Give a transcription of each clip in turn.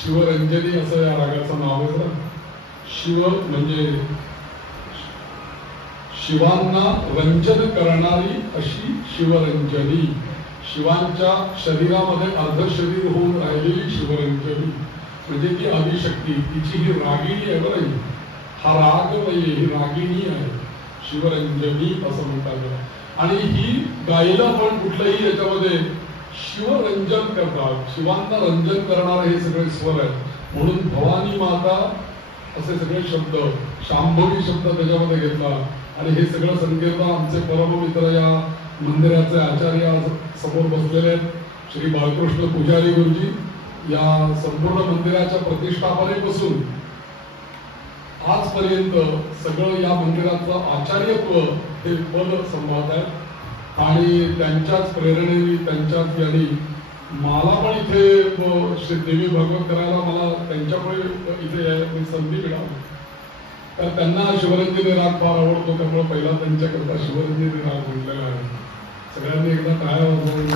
शिवरंजनी असं या रागाचं नाव आहे. शिव म्हणजे शिवांना रंजन करणारी अशी शिवरंजनी, शिवांच्या शरीरामध्ये अर्धशरीर होऊन राहिलेली शिवरंजनी म्हणजे ती आदिशक्ती, तिची ही रागिणी आहे बरं. हा राग नाहीये, ही रागिणी आहे, शिवरंजनी असं म्हणतात. आणि ही गायला पण कुठलंही याच्यामध्ये शिवरंजन करतात, शिवांना रंजन करणारे हे सगळे स्वर आहेत. म्हणून भवानी माता असे सगळे शब्द, शांभवी शब्द त्याच्यामध्ये घेतला. आणि हे सगळं संकीर्तन आमचे परममित्र या मंदिराचे आचार्य समोर बसलेले आहेत, श्री बाळकृष्ण पुजारी गुरुजी. या संपूर्ण मंदिराच्या प्रतिष्ठापनेपासून आजपर्यंत सगळं या मंदिराचं आचार्यत्व हे पद संभाळत आहेत. आणि त्यांच्याच प्रेरणेने, त्यांच्याच यांनी मला पण इथे श्री देवी भागवत करायला मला त्यांच्यामुळे इथे संधी मिळाली. तर त्यांना शिवरंजनी राग फार आवडतो, त्यामुळे पहिला त्यांच्याकरता शिवरंजनी राग म्हटलेला आहे. सगळ्यांनी एकदा टाळ्या वाजवून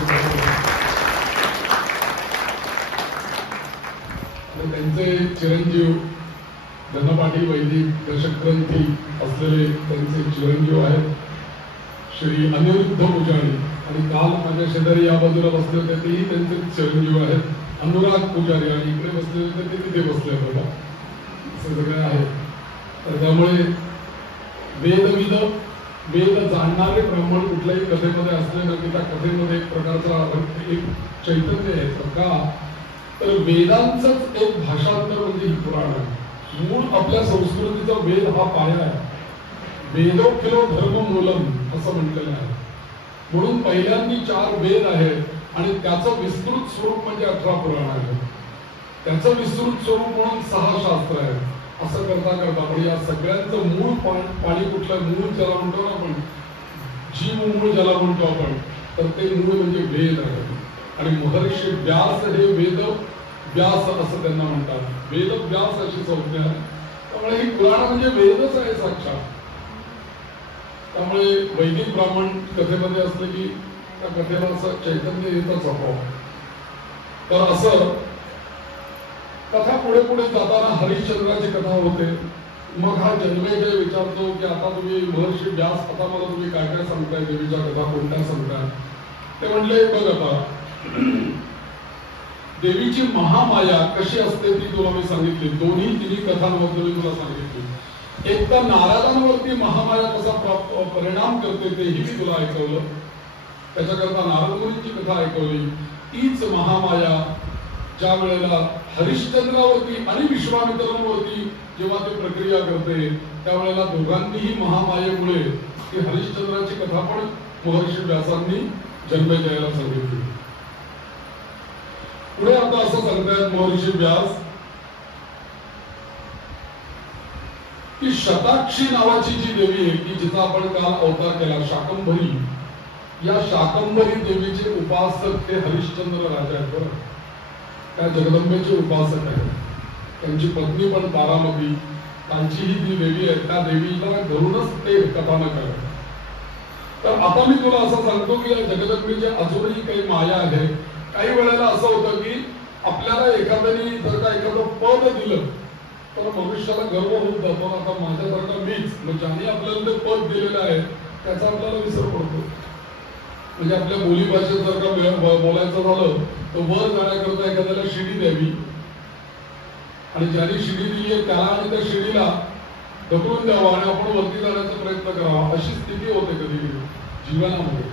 त्यांचे चिरंजीव धनपाटी वैदिक दशग्रंथी असलेले त्यांचे चिरंजीव आहेत श्री अनिरुद्ध पुजारी. आणि काल माझ्या शेजारी या बाजूला बसले होते तेही त्यांचे चिरंजीव आहेत अनुराग पुजारी. आणि इकडे बसले होते ते तिथे बसले बघा, असं सगळे आहेत. तर त्यामुळे वेद जाणणारे ब्राह्मण कुठल्याही कथेमध्ये असले ना की त्या कथेमध्ये एक प्रकारचा एक चैतन्य आहे. का तर वेदांचंच एक भाषांतर म्हणजे ही पुराण आहे. मूळ आपल्या संस्कृतीचा वेद हा पाया आहे. वेदोखिलो धर्म मूलम असं म्हटलेलं आहे. म्हणून पहिल्यांदी 4 वेद आहेत आणि त्याचं विस्तृत स्वरूप म्हणजे 18 पुराण आहे. त्याचं विस्तृत स्वरूप म्हणून 6 शास्त्र आहेत. असं करता करता पण या सगळ्यांचं मूळ पाणी कुठलं, मूळ ज्याला म्हणतो ना आपण, जीव मूळ ज्याला म्हणतो आपण, तर ते मूळ म्हणजे वेद आहे. आणि महर्षी व्यास हे वेद व्यास असं त्यांना म्हणतात. वेद व्यास अशी संज्ञा आहे. त्यामुळे ही पुराण म्हणजे वेदच आहे साक्षात. त्यामुळे वैदिक ब्राह्मण कथेमध्ये असले की त्या कथेला असं चैतन्य येतच आपोआप. तर असं कथा पुढे पुढे जाताना हरिश्चंद्राची कथा होते. मग हा जन्मेजय विचारतो की आता तुम्ही महर्षी व्यास, आता मला तुम्ही काय काय सांगताय, देवीच्या कथा कोणत्या सांगताय. ते म्हणले बघ आता देवीची महामाया कशी असते ती तुला मी सांगितली. दोन्ही तिन्ही कथांमध्ये मी तुला सांगितली. एक तर नारदांवरती महामाया कसा परिणाम करते तेही मी तुला ऐकवलं. त्याच्याकरता नारद मुनींची कथा ऐकवली. तीच महामाया ज्या वेळेला हरिश्चंद्रावरती आणि विश्वामित्रांवरती जेव्हा ते प्रक्रिया करते त्यावेळेला दोघांनीही महामायेमुळे ती हरिश्चंद्राची कथा पण महर्षी व्यासांनी जन्मेजयाला सांगितली. पुढे आता असं सांगतायत महर्षी व्यास की शताक्षी नावाची जी देवी आहे की जिचा आपण काल अवतार केला शाकंभरी, या शाकंभरी देवीचे उपासक ते हरिश्चंद्र राजा आहेत. बरं, त्या जगदंबेचे उपासक आहेत. त्यांची पत्नी पण तारामती, त्यांची ही जी देवी आहे त्या देवीला धरूनच ते कथानक आहे. तर आता मी तुला असं सांगतो की या जगदंबेची अजूनही काही माया आहे. काही वेळेला असं होतं की आपल्याला एखाद्याने जर का एखादं पद दिलं तर मनुष्याला गर्व होत जातो. आता माझ्यासारखा मीच म्हणजे ज्याने आपल्याला ते पद दिलेलं आहे त्याचा आपल्याला विसर पडतो. म्हणजे आपल्या बोली भाषेत जर का बोलायचं झालं तर वर जाण्याकरता एखाद्याला शिडी द्यावी आणि ज्याने शिडी दिली आहे त्याला आणि त्या शिडीला ढकलून द्यावा आणि आपण वरती जाण्याचा प्रयत्न करावा, अशी स्थिती होते कधी जीवनामध्ये.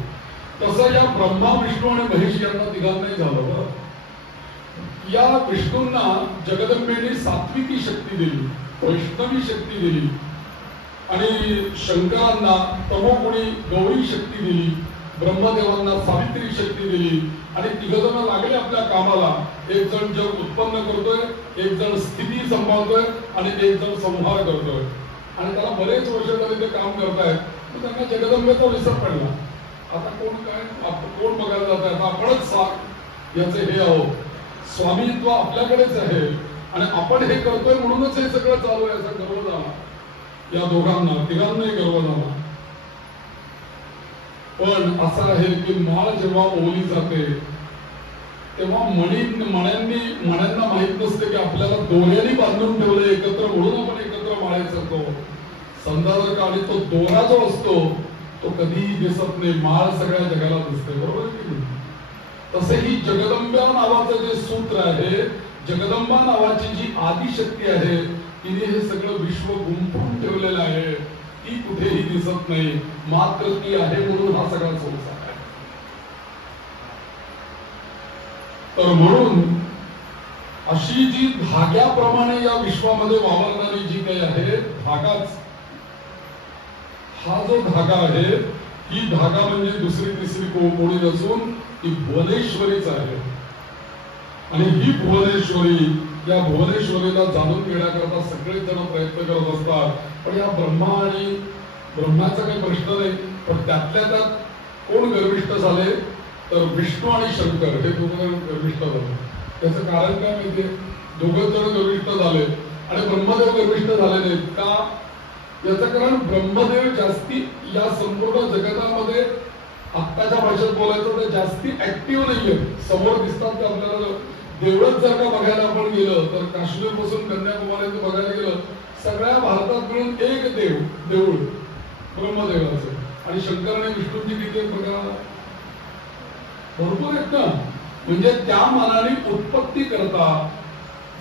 तसं या ब्रह्मा विष्णू आणि महेश यांना तिघांनाही झालं. बरं, या विष्णूंना जगदंबेने सात्विकी शक्ती दिली, वैष्णवी शक्ती दिली आणि शंकरांना तमोगुणी गौरी शक्ती दिली, ब्रह्मदेवांना सावित्री शक्ती दिली आणि तिघजण लागले आपल्या कामाला. एक जण जग उत्पन्न करतोय, एक जण स्थिती सांभाळतोय आणि एक जण संहार करतोय आणि त्याला बरेच वर्ष झाले ते काम करतायत. त्यांना जगदंबेचा विसर पडला. आता कोण काय कोण बघायला जात आहे, आता आपणच याचे हे आहोत, स्वामित्व आपल्याकडेच आहे आणि आपण हे करतोय म्हणूनच हे सगळं चालू आहे याचा गर्व झाला. या दोघांना तिघांनाही गर्व झाला. पण असं आहे की माळ जेव्हा ओवली जाते तेव्हा मण्यांना माहित नसते की आपल्याला दोऱ्याने बांधून ठेवलं एकत्र म्हणून आपण एकत्र माळायचं. तो समजा जर का आणि तो दोरा जो असतो तो कधीही दिसत नाही, माळ सगळ्या जगाला दिसते. बरोबर की नाही? तसे ही जगदंबा नावाचं जे सूत्र आहे, जगदंबा नावाची जी आदिशक्ती आहे तिने हे सगळं विश्व गुंफून ठेवलेलं आहे. ती कुठेही दिसत नाही, मात्र ती आहे म्हणून हा सगळा संसार आहे. तर म्हणून अशी जी धाग्याप्रमाणे या विश्वामध्ये वावरणारी जी काही आहे धागाच, हा जो धागा आहे ही धागा म्हणजे दुसरी तिसरी कोणी नसून ती भुवनेश्वरीच आहे. आणि ही भुवनेश्वरी, या भुवनेश्वरीला जाणून घेण्याकरता सगळेच जण प्रयत्न करत असतात. पण या ब्रह्मा आणि ब्रह्माचा काही प्रश्न नाही, पण त्यातल्या त्यात कोण गर्विष्ठ झाले तर विष्णू आणि शंकर हे दोघं गर्विष्ठ झाले. त्याचं कारण काय माहितीये? दोघं जण गर्विष्ठ झाले आणि ब्रह्मदेव गर्विष्ठ झाले नाहीत का? याचं कारण ब्रह्मदेव जास्ती या संपूर्ण जगतामध्ये आत्ताच्या भाषेत बोलायचं तर जास्ती ऍक्टिव्ह नाहीये. समोर दिसतात ते आपल्याला. देवळच जर का बघायला आपण गेलं तर काश्मीर पासून कन्याकुमारी बघायला गेलं सगळ्या भारतात मिळून एक देऊळ ब्रह्मदेवाचं आणि शंकर आणि विष्णूंची किती बघा भरपूर आहेत ना. म्हणजे त्या मानाने उत्पत्ती करता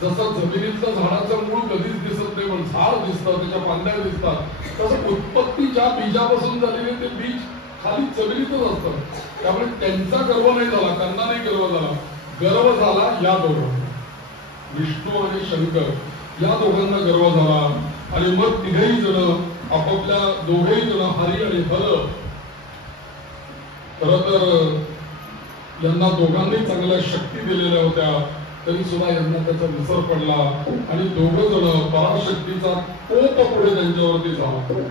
जसं जमिनीतलं झाडाचं मूळ कधीच दिसत नाही पण झाड दिसतं, त्याच्या फांद्या दिसतात, तसं उत्पत्ती ज्या बीजापासून झालेली ते बीज खाली जमिनीतच असतं. त्यामुळे त्यांचा गर्व नाही झाला, त्यांना नाही गर्व झाला, गर्व झाला या दोघांना, विष्णू आणि शंकर या दोघांना गर्व झाला. आणि मग तिघही जण आपापल्या दोघेही जण हरी आणि हर, खर तर यांना दोघांनी चांगल्या शक्ती दिलेल्या होत्या तरी सुद्धा यांना त्याचा विसर पडला आणि दोघं जण पराशक्तीचा कोप पुढे त्यांच्यावरती झाला.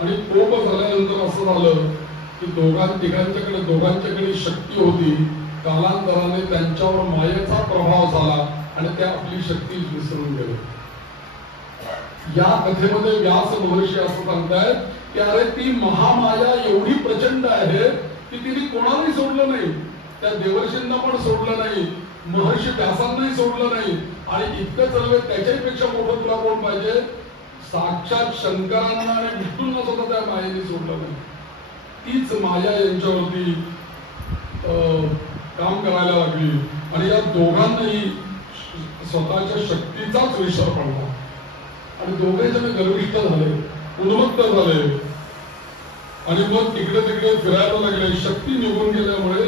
आणि कोप झाल्यानंतर असं झालं की दोघांच्याकडे शक्ती होती. कालांतराने त्यांच्यावर मायेचा प्रभाव झाला आणि त्या आपली शक्ती विसरून गेले. या कथेमध्ये व्यास महर्षी असं सांगतायत की अरे ती महामाया एवढी प्रचंड आहे की तिने कोणालाही सोडलं नाही, त्या देवर्षींना पण सोडलं नाही, महर्षी व्यासांनाही सोडलं नाही. आणि इतकं चालू त्याच्यापेक्षा मोठं तुला कोण पाहिजे? साक्षात शंकरांना आणि विष्णूंना सुद्धा त्या मायेने सोडलं नाही. तीच माया यांच्यावरती काम करायला लागली आणि या दोघांनाही स्वतःच्या शक्तीचाच विसर पडला आणि दोघे जण गर्विष्ठ झाले, उन्मत्त झाले आणि मग तिकडे तिकडे फिरायला लागले. शक्ती निघून गेल्यामुळे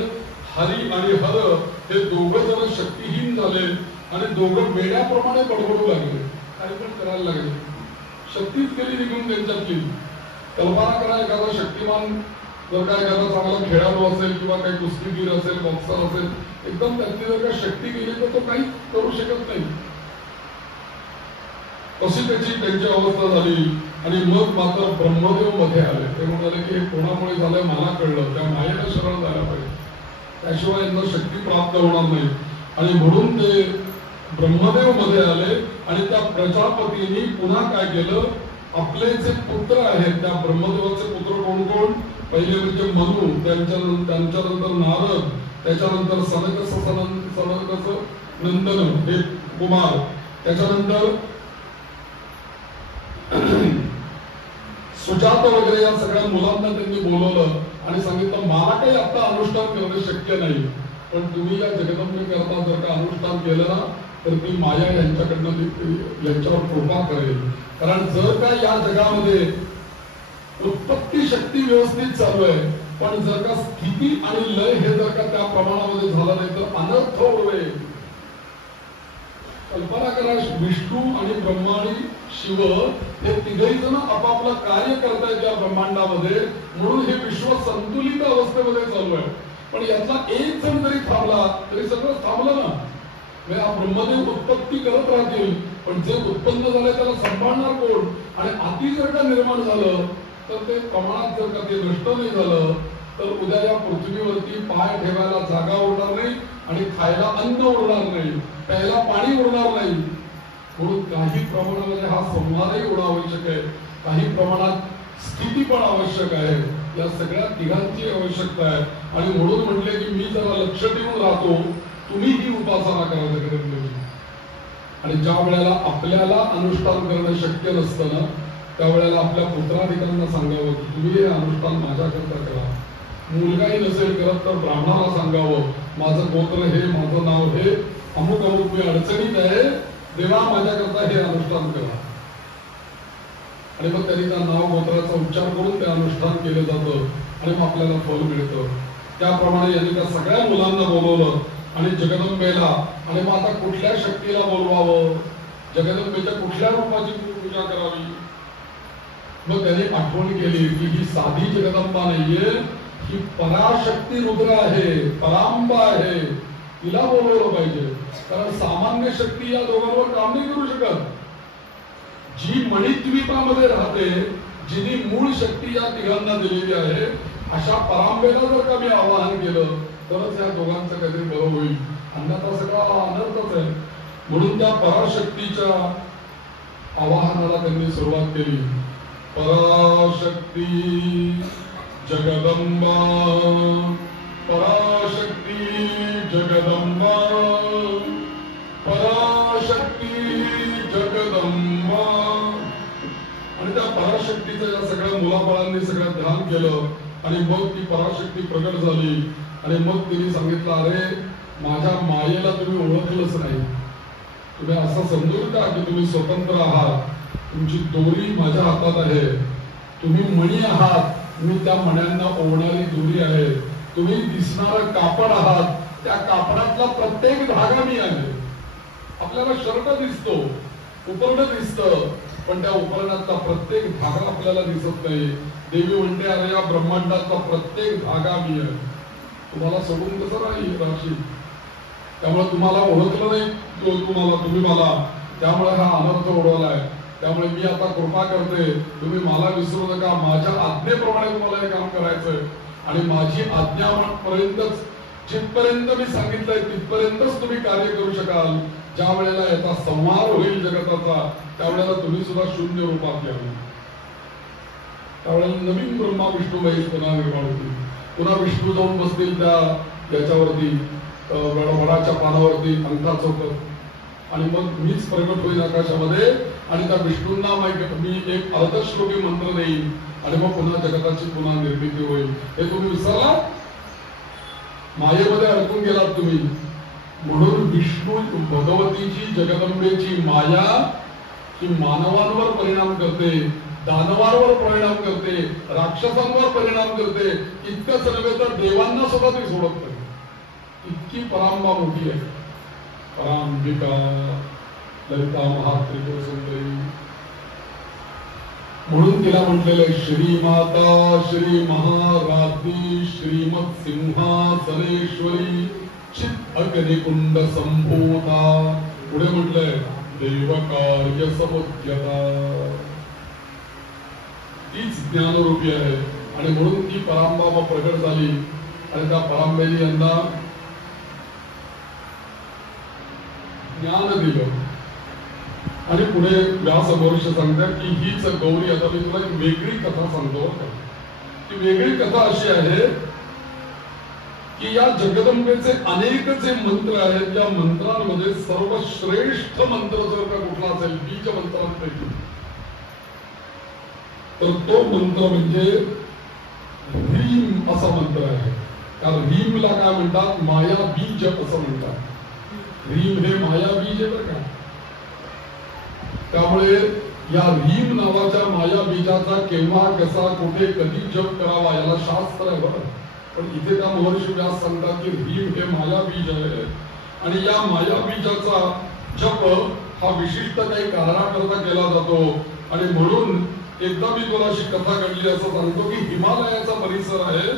हरी आणि हर हे दोघं जण शक्तीहीन झाले आणि दोघं वेड्याप्रमाणे बडबडू लागले, काही पण करायला लागले. शक्तीच गेली निघून त्यांच्यातली. कल्पना करा, एखादा शक्तिमान जर का एखादा चांगला खेळाडू असेल किंवा काही कुस्तीगीर असेल, बॉक्सर असेल, एकदम त्यातली जर का शक्ती गेली तर तो काही करू शकत नाही. अशी त्यांची अवस्था झाली. आणि मग मात्र ब्रह्मदेव मध्ये आले. ते म्हणाले की हे कोणामुळे झालंय मला कळलं, त्या मायेला शरण जायला पाहिजे, त्याशिवाय यांना शक्ती प्राप्त होणार नाही. आणि म्हणून ते ब्रह्मदेव मध्ये आले. आणि त्या प्रजापतींनी पुन्हा काय केलं, आपले जे पुत्र आहेत त्या ब्रह्मदेवाचे पुत्र कोण कोण, पहिले म्हणजे मनु, त्यांच्यानंतर नारद, त्याच्यानंतर सनक नंदन हे कुमार, त्याच्यानंतर सुजात वगैरे या सगळ्या मुलांना त्यांनी बोलवलं आणि सांगितलं मला काही आता अनुष्ठान करणं शक्य नाही, पण तुम्ही या जगदंबे करता जर का अनुष्ठान केलं ना तर ती माया यांच्याकडनं यांच्यावर कृपा करेल. कारण जर का या जगामध्ये उत्पत्ती शक्ती व्यवस्थित चालू आहे, पण जर का स्थिती आणि लय हे जर का त्या प्रमाणामध्ये झालं नाही तर अनर्थ उडवेल. कल्पना करा, विष्णू आणि ब्रह्मा आणि शिव हे तिघही जण आपापलं कार्य करतायत या ब्रह्मांडामध्ये, म्हणून हे विश्व संतुलित अवस्थेमध्ये चालू आहे. पण यातला एक जण जरी थांबला तरी सगळं थांबलं ना. हा ब्रह्मदेव उत्पत्ती करत राहतील, पण जे उत्पन्न झालंय त्याला सांभाळणार कोण. आणि अति जर का निर्माण झालं तर ते प्रमाणात जर का ते नष्ट नाही झालं तर उद्या या पृथ्वीवरती पाय ठेवायला जागा उरणार नाही आणि खायला अन्न उरणार नाही, प्यायला पाणी उरणार नाही. म्हणून काही प्रमाणामध्ये हा संहारही होणं आवश्यक आहे, काही प्रमाणात स्थिती पण आवश्यक आहे. या सगळ्या तिघांची आवश्यकता आहे. आणि म्हणून म्हटले की मी जरा लक्ष देऊन राहतो, तुम्ही ही उपासना करा जगदंबेची. आणि ज्या वेळेला आपल्याला अनुष्ठान करणं शक्य नसतं ना, त्यावेळेला आपल्या पुत्राधिकांना सांगावं की तुम्ही हे अनुष्ठान माझ्याकरता करा. मुलगाही नसेल करत तर ब्राह्मणाला सांगावं माझं गोत्र हे, माझं नाव हे, अमुक अमुक मी अडचणीत आहे, देवा माझ्याकरता हे अनुष्ठान करा. आणि मग त्यांनी त्या नाव गोत्राचा उच्चार करून ते अनुष्ठान केलं जातं आणि मग आपल्याला फल मिळतं. त्याप्रमाणे यांनी त्या सगळ्या मुलांना बोलवलं आणि जगदंबेला. आणि मग आता कुठल्या शक्तीला बोलवावं, जगदंबेच्या कुठल्या रूपाची पूजा करावी. मग त्यांनी आठवण केली की ही साधी जगदंबा नाहीये, ही पराशक्ती रुद्र आहे, परांबा आहे, तिला बोलवलं पाहिजे. कारण सामान्य शक्ती या दोघांवर काम नाही करू शकत. जी मणिद्वीपामध्ये राहते, जिनी मूळ शक्ती या तिघांना दिलेली आहे, अशा परांबेला जर का मी आवाहन केलं तरच या दोघांचं काहीतरी बरं होईल, अन्यथा सगळा अनर्थच आहे. म्हणून त्या पराशक्तीच्या आवाहनाला त्यांनी सुरुवात केली. पराशक्ती जगदंबा, पराशक्ती जगदंबा, पराशक्ती जगदंबा. आणि त्या पराशक्तीचं या सगळ्या मुलाबाळांनी सगळं ध्यान केलं. आणि मग ती पराशक्ती प्रगट झाली. आणि मग तिने सांगितलं, अरे माझ्या मायेला तुम्ही ओळखलंच नाही, तुम्ही असं समजू नका की तुम्ही स्वतंत्र आहात, तुमची दोरी माझ्या हातात आहे, तुम्ही मणी आहात, मी त्या मण्यांना ओढणारी दोरी आहे, तुम्ही दिसणारं कापड आहात, त्या कापडातला प्रत्येक धागा मी आहे. आपल्याला शर्ट दिसतो, उपरण दिसतं, पण त्या उपरणातला प्रत्येक धागा आपल्याला दिसत नाही. देवी म्हणते, अरे या ब्रह्मांडातला प्रत्येक धागा मी आहे, तुम्हाला सोडून कसं राहील. त्यामुळे तुम्हाला ओळखलं नाही तुम्ही मला, त्यामुळे हा अनर्थ ओढवलाय. त्यामुळे मी आता कृपा करते, तुम्ही मला विसरू नका, माझ्या आज्ञेप्रमाणे तुम्हाला हे काम करायचंय. आणि माझी आज्ञापर्यंतच, जिथपर्यंत मी सांगितलंय तिथपर्यंतच तुम्ही कार्य करू शकाल. ज्या वेळेला याचा संहार होईल जगताचा, त्यावेळेला तुम्ही सुद्धा शून्य रूपात याल. त्यावेळेला नवीन ब्रह्मा विष्णू महेश पुन्हा निर्माण होतील. पुन्हा विष्णू जाऊन बसतील त्या याच्यावरती, वडाच्या पानावरती अंगठा चौकत. आणि मग मीच प्रगट होईल आकाशामध्ये आणि त्या विष्णूंना मी एक अर्धश्लोकी मंत्र देईन आणि मग पुन्हा जगताची पुन्हा निर्मिती होईल. हे तुम्ही विसरला, मायेमध्ये अडकून गेलात तुम्ही. म्हणून विष्णू भगवतीची जगदंबेची माया ही मानवांवर परिणाम करते, दानवांवर परिणाम करते, राक्षसांवर परिणाम करते. इतकंच नव्हे तर देवांना सुद्धा ती सोडत नाही. इतकी परांबा मोठी आहे. परांबिका ललिता महात्रिपुर सुंदरी. म्हणून तिला म्हटलेलं श्रीमाता श्री महारात्री श्रीमत सिंहासनेश्वरी चित अग्निकुंड संभूता. पुढे म्हटलंय देवकार्य समुद्यता. तीच ज्ञानरूपी आहे आणि म्हणून ती परांबा प्रगट झाली आणि त्या परांबेने यांना ज्ञान दिलं. आणि पुढे व्यास महर्षी सांगतात की हीच गौरी. आता मी तुला एक वेगळी कथा सांगतो. ती वेगळी कथा अशी आहे की या जगदंबेचे अनेक जे मंत्र आहेत त्या मंत्रांमध्ये सर्वश्रेष्ठ मंत्र जर का कुठला असेल बीज मंत्रांपैकी तर तो मंत्र म्हणजे ह्रीम असा मंत्र आहे. कारण ह्रीमला काय म्हणतात माया बीज असं म्हणतात. ह्रीम हे माया बीज आहे बरं का. त्यामुळे या ह्रीम नावाच्या माया बीजाचा केव्हा कसा कुठे कधी जप करावा याला शास्त्र आहे बरं. पण इथे त्या महर्षी व्यास सांगतात की ह्रीम हे माया बीज आहे आणि या माया बीजाचा जप हा विशिष्ट काही कारणाकरता केला जातो. आणि म्हणून एकदा मी तुला अशी कथा घडली असं सांगतो की हिमालयाचा परिसर आहे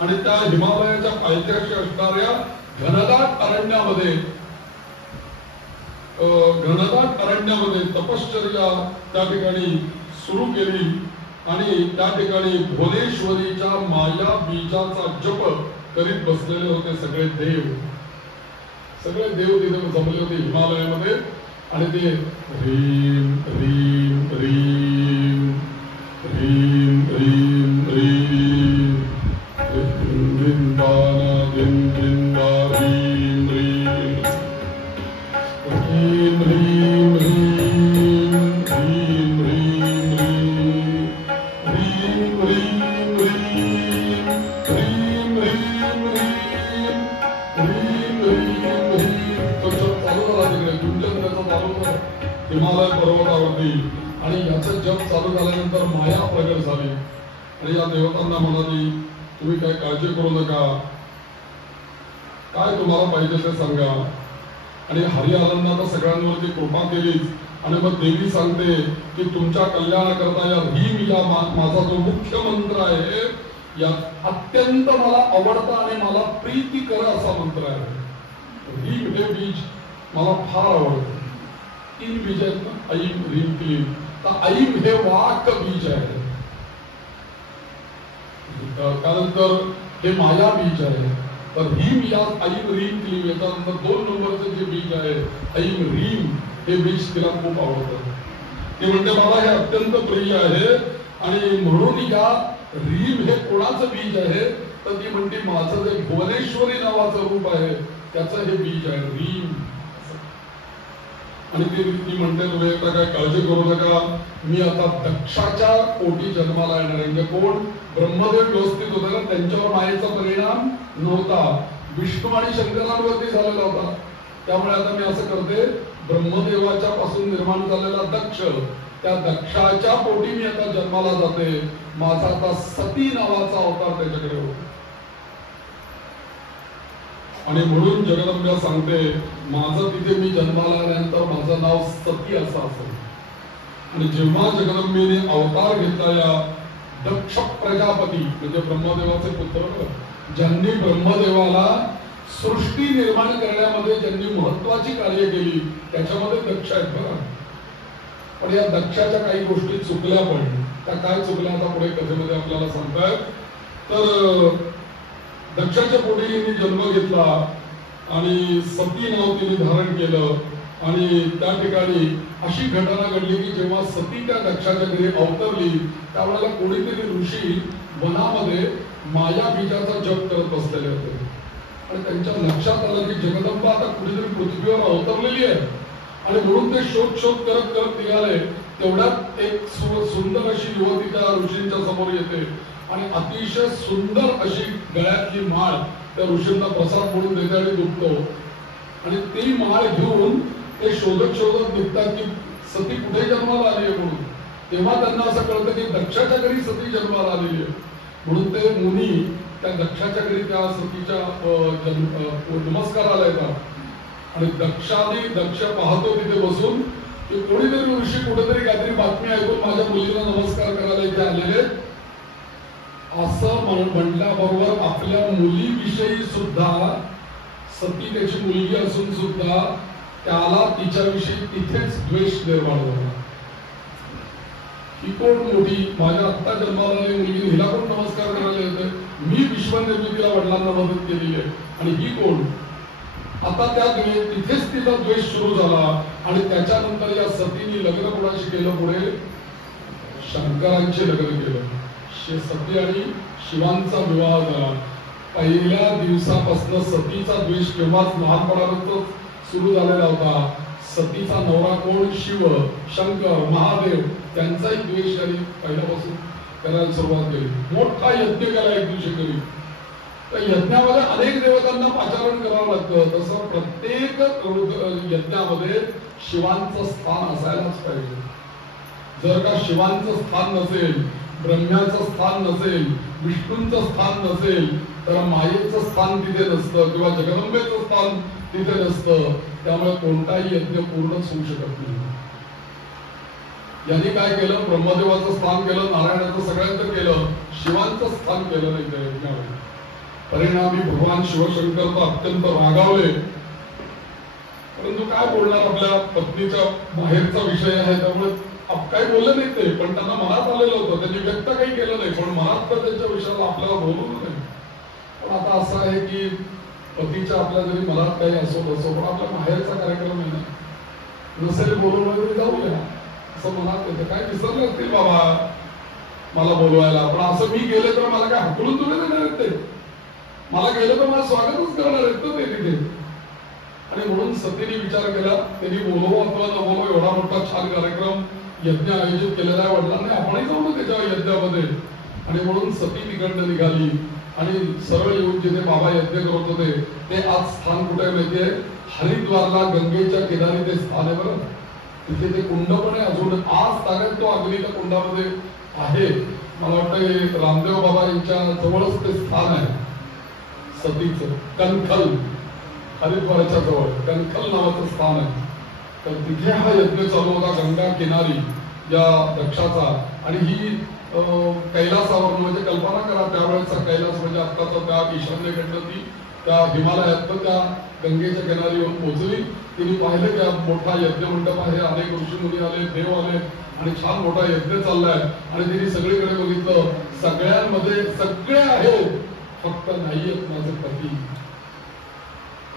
आणि त्या हिमालयाच्या पायथ्याशी असणाऱ्या घनदाट अरण्यामध्ये तपश्चर्या त्या ठिकाणी सुरू केली आणि त्या ठिकाणी भुवनेश्वरीच्या माया बीजाचा जप करीत बसलेले होते सगळे देव. सगळे देव तिथे जमले होते हिमालयामध्ये आणि ते ह्रीम ह्रीम ह्रीम ह्रीम ह्रीम ह्रीम वृंदाना वृंदा ह्रीम ह्रीम ह्रीम ह्रीम ह्रीम ह्रीम ह्रीम ह्रीम ह्रीम ह्रीम ह्रीम ह्रीम ह्रीम ह्रीम. तो जप चालू झाला तिकडे गुंजन त्याचा चालू झाला हिमालय पर्वतावरती. आणि याचं जप चालू झाल्यानंतर माया प्रगट झाली आणि या देवतांना म्हणाली तुम्ही काय काळजी करू नका, काय तुम्हाला पाहिजे ते सांगा. आणि हरिहरांना तर सगळ्यांवरती कृपा केलीच. आणि मग देवी सांगते की तुमच्या कल्याणाकरता या ह्रीम या माझा जो मुख्य मंत्र आहे यात अत्यंत मला आवडता आणि मला प्रीतिकर असा मंत्र आहे. ह्रीम हे बीज मला फार आवडतं. 3 बीज आहेत ना, ऐम ह्रीम क्लीम. तर ऐम हे वाक बीज आहे. त्यानंतर हे माया बीज आहे. तर ह्रीम या ऐम ह्रीम क्लीम याच्यानंतर 2 नंबरचे जे बीज आहे ऐम ह्रीम हे बीज तिला खूप आवडतं. ती म्हणते मला हे अत्यंत प्रिय आहे. आणि म्हणून या ह्रीम हे कोणाचं बीज आहे तर ती म्हणते माझं जे भुवनेश्वरी नावाचं रूप आहे त्याचं हे बीज आहे ह्रीम. आणि ती म्हणते तुम्ही आता काय काळजी करू नका, मी आता दक्षाच्या पोटी जन्माला येणार आहे. म्हणजे कोण ब्रह्मदेव व्यवस्थित होते ना त्यांच्यावर मायेचा परिणाम नव्हता, विष्णू आणि शंकरांवरती झालेला होता. त्यामुळे आता मी असं करते ब्रह्मदेवाच्या पासून निर्माण झालेला दक्ष त्या दक्षाच्या पोटी मी आता जन्माला जाते. माझा आता सती नावाचा अवतार त्याच्याकडे होता. आणि म्हणून जगदंबा सांगते माझं तिथे मी जन्माला आल्यानंतर माझं नाव सती असं असेल. आणि जेव्हा जगदंबेने अवतार घेतला या दक्ष प्रजापती म्हणजे ब्रह्मदेवाचे पुत्र ज्यांनी ब्रह्मदेवाला सृष्टी निर्माण करण्यामध्ये ज्यांनी महत्वाची कार्य केली त्याच्यामध्ये दक्ष आहेत बघा. पण या दक्षाच्या काही गोष्टी चुकल्या पण त्या काय चुकल्या आता पुढे कथेमध्ये आपल्याला सांगतायत. तर दक्षाच्या पोटी तिने जन्म घेतला आणि सती नाव तिने धारण केलं. आणि त्या ठिकाणी अशी घटना घडली की जेव्हा सती त्या दक्षाच्या घरी अवतरली त्यावेळेला कोणीतरी ऋषी वनामध्ये माया बीजाचा जप करत बसलेले होते. आणि त्यांच्या लक्षात आलं की जगदंबा आता कुठेतरी पृथ्वीवर अवतरलेली आहे. आणि म्हणून ते शोध करत करत निघाले. तेवढ्यात एक सुंदर अशी युवती त्या ऋषींच्या समोर येते आणि अतिशय सुंदर अशी गळ्यातली माळ त्या ऋषींना प्रसाद म्हणून देते आणि दुखतो. आणि ती माळ घेऊन ते शोधत निघतात की सती कुठे जन्माला आली आहे म्हणून. तेव्हा त्यांना असं कळतं की दक्षाच्या घरी सती जन्माला आलेली आहे. म्हणून ते मुनी त्या दक्षाच्या घरी त्या सतीच्या नमस्काराला येतात आणि दक्ष पाहतो तिथे बसून की कोणीतरी ऋषी कुठेतरी काहीतरी बातमी ऐकून माझ्या मुलीला नमस्कार करायला इथे आलेले असं म्हटल्याबरोबर आपल्या मुलीविषयी सुद्धा, सती त्याची मुलगी असून सुद्धा त्याला तिच्याविषयी तिथेच द्वेष निर्माण झाला. ही कोण मोठी, माझ्या आत्ता जन्माला आलेली मुलगी, हिला कोण नमस्कार करायला येते, मी विश्वनिर्मितीला वडिलांना मदत केलेली आहे आणि ही कोण. आता त्या तिथेच तिचा द्वेष सुरू झाला आणि त्याच्यानंतर या सतीने लग्न कोणाशी केलं, पुढे शंकरांचे लग्न केलं. सती आणि शिवांचा विवाह झाला. पहिल्या दिवसापासून सतीचा द्वेष केव्हाच लहानपणापासून सुरू झालेला होता. सतीचा नवरा कोण, शिव, शंकर, महादेव, त्यांचाही द्वेष त्यांनी पहिल्यापासून करायला सुरुवात केली. मोठा यज्ञ केला एक दिवशी करी. तर यज्ञामध्ये अनेक देवतांना पाचारण करावं लागतं. तसं प्रत्येक यज्ञामध्ये शिवांचं स्थान असायलाच पाहिजे. जर का शिवांचं स्थान नसेल, ब्रह्म्याचं स्थान नसेल, विष्णूंचं स्थान नसेल, तर मायेचं स्थान तिथे नसतं किंवा जगदंबेचं स्थान तिथे नसतं. त्यामुळे कोणताही यज्ञ पूर्णच होऊ शकत नाही. यांनी काय केलं, ब्रह्मदेवाचं स्थान केलं, नारायणाचं सगळ्यांचं केलं, शिवांचं स्थान केलं नाही त्या यज्ञामध्ये. परिणामी भगवान शिवशंकर तर अत्यंत रागावले. परंतु काय बोलणार, आपल्या पत्नीच्या बाहेरचा विषय आहे त्यामुळे काही बोलले नाही ते, पण त्यांना मनात आलेलं होतं. त्यांनी व्यक्त काही केलं नाही, पण मनात तर त्यांच्या विषयाला आपल्याला बोलवलं नाही. पण आता असं आहे की पतीच्या आपल्या जरी मनात काही असो असो, पण आपल्या बाहेरचा कार्यक्रम आहे ना, नसेल बोलवलं तरी जाऊया असं मनात येतं. काय विसरले असतील बाबा मला बोलवायला, पण असं मी गेले तर मला काय हाकलून तुम्ही देणार आहेत ते, मला गेलं तर मला स्वागतच करणार आहेत ते तिथे. आणि म्हणून सतीने विचार केला, त्यांनी बोलवो अथवा न बोलवो, एवढा मोठा छान कार्यक्रम यज्ञ आयोजित केलेला आहे वडिलांनी, आपणही जाऊ ना त्याच्या यज्ञामध्ये. आणि म्हणून सती तिकडनं निघाली आणि सरळ येऊन जिथे बाबा यज्ञ करत होते ते आज स्थान कुठे माहितीये, हरिद्वारला गंगेच्या किनारी ते स्थान आहे बरं. तिथे ते कुंड पण आहे अजून आज तागत तो अग्नीच्या कुंडामध्ये आहे. मला वाटतं रामदेव बाबा यांच्या जवळच ते स्थान आहे सतीचं, कणखल, हरिद्वारच्या जवळ कणखल नावाचं स्थान आहे. तर तिथे हा यज्ञ चालू होता गंगा किनारी या दक्षाचा. आणि ही कैलासावर, म्हणजे कल्पना करा त्यावेळेचा कैलास म्हणजे आत्ताचा त्या ईशान्येकडनं ती त्या हिमालयात त्या गंगेच्या किनारी येऊन पोहोचली. तिने पाहिलं की मोठा यज्ञ मंडप आहे, अनेक ऋषीमुनी आले, देव आले आणि छान मोठा यज्ञ चाललाय. आणि तिने सगळीकडे बघितलं, सगळ्यांमध्ये सगळे आहेत, फक्त नाहीयेत माझे पती.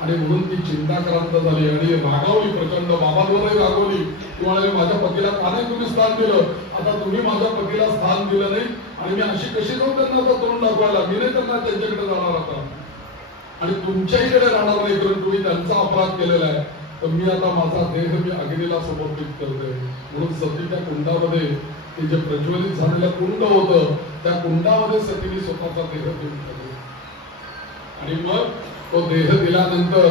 आणि म्हणून ती चिंताक्रांत झाली आणि रागावली प्रचंड, बाबांवरही रागवली. ती म्हणाली, माझ्या पतीला का नाही तुम्ही स्थान दिलं, आता तुम्ही माझ्या पतीला स्थान दिलं नाही आणि मी अशी कशी जाऊ त्यांना आता तोंड दाखवायला, मी नाही त्यांना त्यांच्याकडे जाणार आता आणि तुमच्याहीकडे राहणार नाही, कारण तुम्ही त्यांचा अपराध केलेला आहे. तर मी आता माझा देह मी अग्नीला समर्पित करते. म्हणून सतीच्या कुंडामध्ये ते जे प्रज्वलित झालेलं कुंड होतं त्या कुंडामध्ये सतीने स्वतःचा देह देऊन टाकला. आणि मग तो देह दिल्यानंतर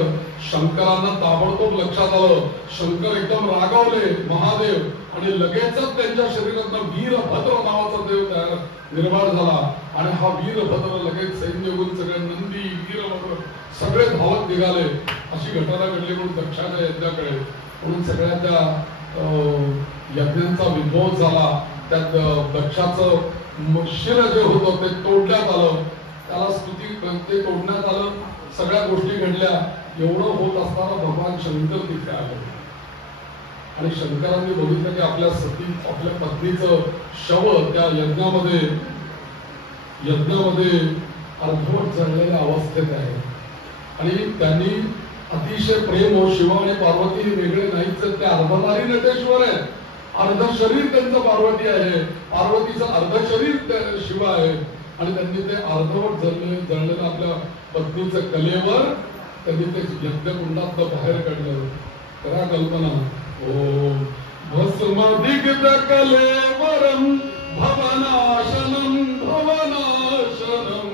शंकरांना ताबडतोब लक्षात आलं. शंकर एकदम रागावले, महादेव, आणि लगेचच त्यांच्या शरीरातून वीरभद्र नावाचा देव तयार निर्माण झाला. आणि हा वीरभद्र लगेच सैन्य घेऊन सगळे नंदी, वीरभद्र सगळे धावत निघाले. अशी घटना घडली म्हणून दक्षाच्या यज्ञाकडे. म्हणून सगळ्या त्या यज्ञांचा विध्वंस झाला. त्यात दक्षाचं शिर जे होतं ते तोडण्यात आलं, त्याला स्तुती ते तोडण्यात आलं, सगळ्या गोष्टी घडल्या. एवढं होत असताना भगवान शंकर तिथे आले आणि शंकरांनी बघितलं की आपल्या पत्नीचं शव त्या यज्ञामध्ये अर्धवट जळलेल्या अवस्थेत आहे. आणि त्यांनी अतिशय प्रेम हो, शिव आणि पार्वती हे वेगळे नाहीच, ते अर्धनारी नटेश्वर आहे. अर्ध शरीर त्यांचं पार्वती आहे, पार्वतीचं अर्ध शरीर शिव आहे. आणि त्यांनी ते अर्धवट जळलेलं आपल्या पत्नीचं कलेवर त्यांनी ते यज्ञकुंडात बाहेर काढलं. करा कल्पना, ओम भस्मदिग्ध कलेवरम भवनाशनम भवनाशनम,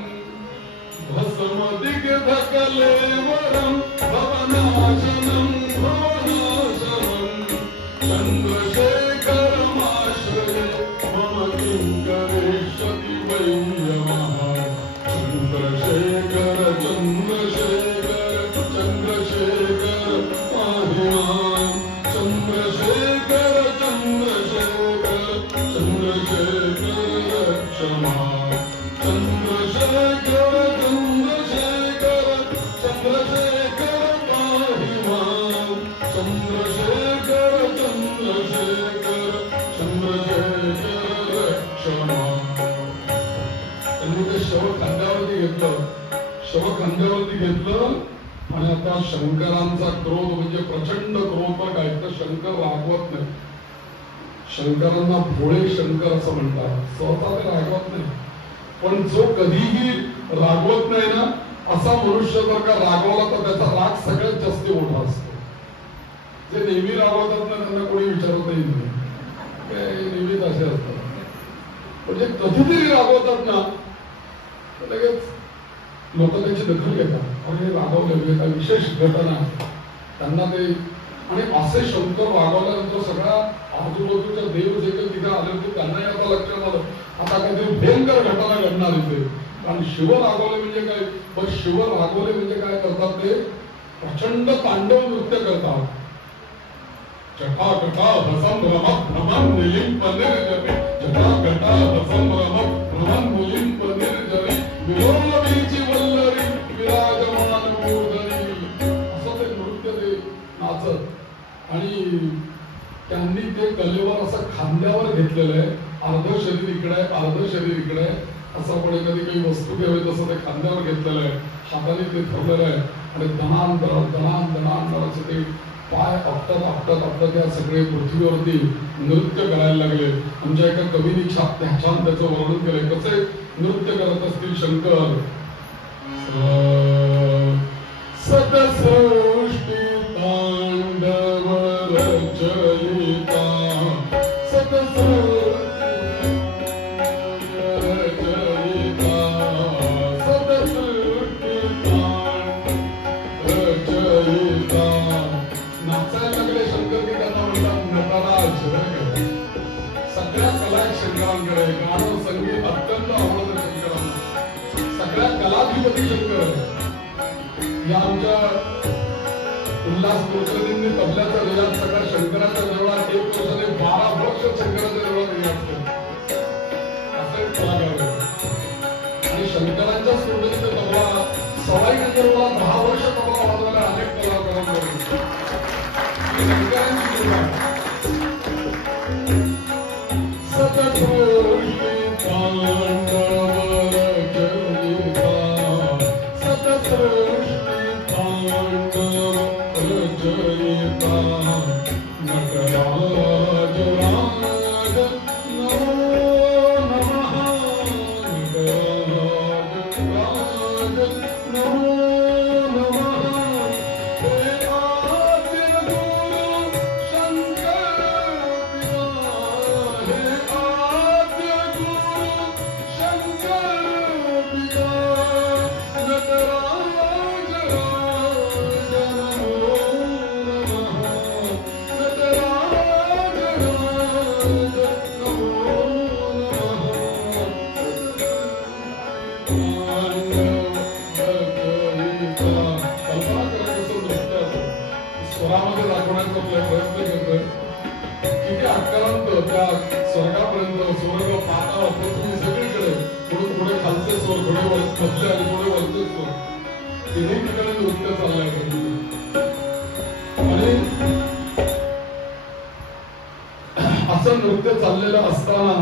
भस्मदिग्ध कलेवरम भवनाशनम भवनाशनम, चंद्रशेखर माश्रये मम किंकरेष्यति वै यमः, चंद्रशेखर चंद्रशेखर चंद्रशेखर चंद्रशेखर चंद्रशेखर चंद्रशेखर क्षमा चंद्रशेखर चंद्रशेखर चंद्रशेखर पाहिमा चंद्रशेखर चंद्रशेखर चंद्रशेखर क्षमा. त्यांनी ते शव खांद्यावरती घेतलं आणि आता शंकरांचा क्रोध म्हणजे प्रचंड क्रोध काय तर शंकर रागवत नाही. शंकरांना भोळे शंकर असं म्हणतात. स्वतः ते रागवत नाही, पण जो कधीही रागवत नाही ना असा मनुष्य जर का रागवला तर त्याचा राग सगळ्यात जास्त मोठा असतो. जे नेहमी रागवतात ना त्यांना कोणी विचारतही नाही, नेहमीच असे असतात. म्हणजे कधीतरी रागवतात ना लगेच लोक त्याची दखल घेतात. आणि रागवले म्हणजे काय विशेष घटना त्यांना ते. आणि असे शंकर रागवल्यानंतर सगळ्या आजूबाजूच्या देव जे काही तिथे आले होते त्यांनाही आता लक्षात आलं आता काहीतरी भयंकर घटना घडणार इथे. कारण शिव रागवले म्हणजे काय, पण शिव रागवले म्हणजे काय करतात ते प्रचंड तांडव नृत्य करतात. जटाकटा हसंभ्रमः भ्रमन् निलिम्प निर्जरी जटाकटा हसंभ्रमः भ्रमन् निलिम्प निर्जरी विलोलवीची वल्लरी विराजमान मूर्धनी. असं ते नृत्य ते नाचत. आणि त्यांनी ते कलेवर असं खांद्यावर घेतलेलं आहे. अर्ध शरीर इकडे आहे, अर्ध शरीर इकडे आहे. असं आपण एखादी काही वस्तू घ्यावी तसं ते खांद्यावर घेतलेलं आहे, हाताने ते ठरलेलं आहे. आणि दणान असं ते पाय आपटत या सगळे पृथ्वीवरती नृत्य करायला लागले. आमच्या एका कवीने छान त्याचं वर्णन केलंय कसे नृत्य करत असतील शंकर. सतसृष्टी तांडव रचयिता सगळ्या कला शंकरांकडे. गाणं संगीत अत्यंत आवडतं शंकरांना. सगळ्या कलाधिपती शंकर. या आमच्या उल्हास कुलकर्णींनी तबल्याचा रियाज सगळ्या शंकराच्या देवळात 1 वर्षाने 12 वर्ष शंकराच्या देवळात रियाज केला. असे कलाकार. आणि शंकरांच्या स्फूर्तीने तबला सवाई गंधर्वला 10 वर्ष तबला वाजवायला अनेक कलाकारांकडे. शंकरांची कृपा. सतसृष्टी तांडव रचयिता सतसृष्टी तांडव रचयिता नटराज राज नमो नमः नटराज राज नमो नमः. हे आद्य गुरु शंकर स्वरामध्ये दाखवण्याचा प्रयत्न करतोय. किती आकारांत त्या स्वर्गापर्यंत स्वर्ग पाताळ पृथ्वी सगळीकडे पुढे खालचे स्वर थोडे मधले आणि पुढे वरचे स्वर तिन्ही ठिकाणी नृत्य चाललंय. आणि असं नृत्य चाललेलं असताना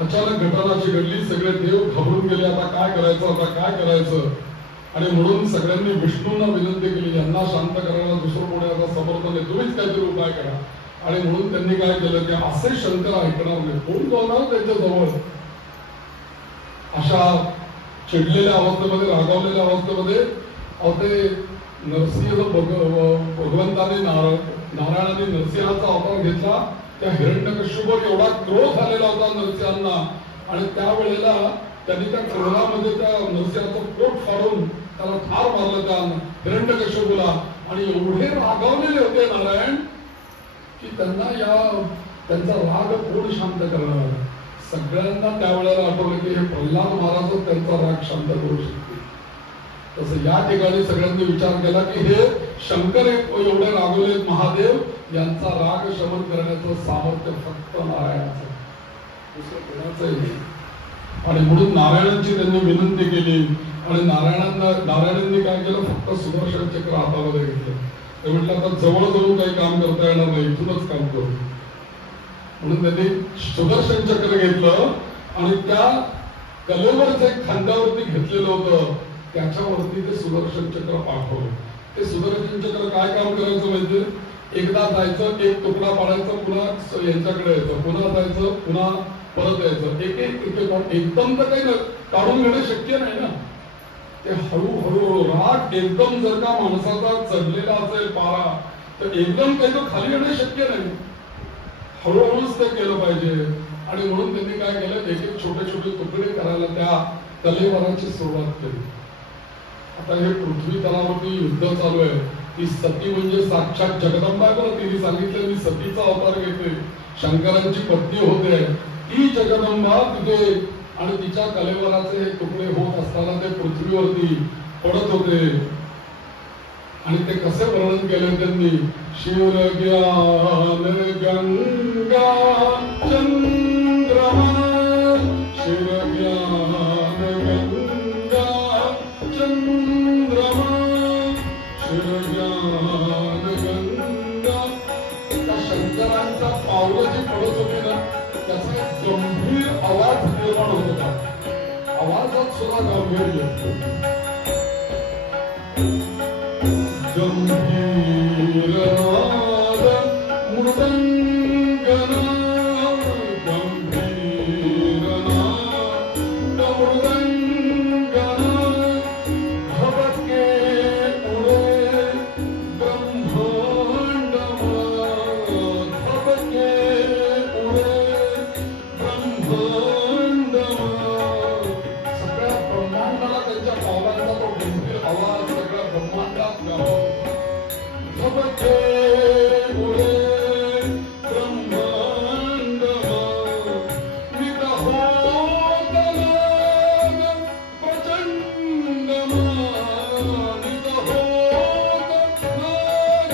अचानक घटनाची घडली. सगळे देव घाबरून गेले. आता काय करायचं. आणि म्हणून सगळ्यांनी विष्णूंना विनंती केली यांना शांत करायला दुसरं कोणी आता समर्थ नाही, तुम्हीच काहीतरी उपाय करा. आणि म्हणून त्यांनी काय केलं की असे शंकर ऐकणार नाही, कोण जाणार त्यांच्या जवळ. अशा चिडलेल्या अवस्थेमध्ये रागावलेल्या अवस्थेमध्ये ते नरसिंह भगवंताने नारायणाने नरसिंहाचा अवतार घेतला. त्या हिरण्यकश्यपूवर एवढा क्रोध झालेला होता नरसिंहांना. आणि त्यावेळेला त्यांनी त्या क्रोधामध्ये त्या नरसिंहाचं पोट फाडून त्याला ठार मारलं त्या हिरण्यकश्यपूला. आणि एवढे रागावलेले होते नारायण की त्यांचा राग कोण शांत करणार. सगळ्यांना त्यावेळेला आठवलं की हे प्रल्हाद महाराजच त्यांचा राग शांत करू शकते. तसं या ठिकाणी सगळ्यांनी विचार केला की हे शंकर एवढे रागवलेत महादेव, यांचा राग शमन करण्याचं सामर्थ्य फक्त नारायणाचं, दुसरं कोणाचंही नाही. आणि म्हणून नारायणांची त्यांनी विनंती केली आणि नारायणांनी काय केलं, फक्त सुदर्शन चक्र हातामध्ये घेतलं. ते म्हटलं आता जवळ जाऊन काही काम करता येणार नाही, इथूनच काम करू. म्हणून त्यांनी सुदर्शन चक्र घेतलं आणि त्या कलेवर जे खांद्यावरती घेतलेलं होतं त्याच्यावरती ते सुदर्शन चक्र पाठवलं. ते सुदर्शन चक्र काय काम करायचं म्हणजे, एकदा जायचं, एक तुकडा पाडायचा, पुन्हा यांच्याकडे यायचं, पुन्हा जायचं, पुन्हा परत यायचं. एक एकदम तर काही काढून घेणं शक्य नाही ना. ते हळूहळू राग एकदम जर का माणसाचा चढलेला असेल पारा, तर एकदम काही तो खाली येणं शक्य नाही. हळूहळूच ते केलं पाहिजे. आणि म्हणून त्यांनी काय केलं, एक एक छोटे छोटे तुकडे करायला त्या कलेवराची सुरुवात केली. आता हे पृथ्वी तलावरती युद्ध चालू आहे. ती सती म्हणजे साक्षात जगदंबा आहे बरं. तिने सांगितलं मी सतीचा अवतार घेते, शंकरांची पत्नी होते, ती जगदंबा तिथे. आणि तिच्या कलेवराचे हे तुकडे होत असताना ते पृथ्वीवरती पडत होते. आणि ते कसे वर्णन केले त्यांनी, शिव ज्ञान गंगा चंद्रमा, शिव ज्ञान गंगा चंद्रमा, शिव ज्ञान गंगा. त्या शंकरांचा पावलं जी पडत होती ना, त्याचा एक गंभीर आवाज निर्माण होत होता. आवाजात सुद्धा गांभीर्य, गंभीर नाद मृदंगना, गंभीर नाद मृदंगना, धबके उडे ब्रह्मांडमा, धबके उडे ब्रह्मांडमा. सगळ्या ब्रह्मांडाला त्यांच्या पावलांचा तो गंभीर आवाज सगळ्या ब्रह्मांडात व्यापक. धबके उडे ब्रह्मांडमा, नितहोत नाद प्रचंडमा, नितहोत नाद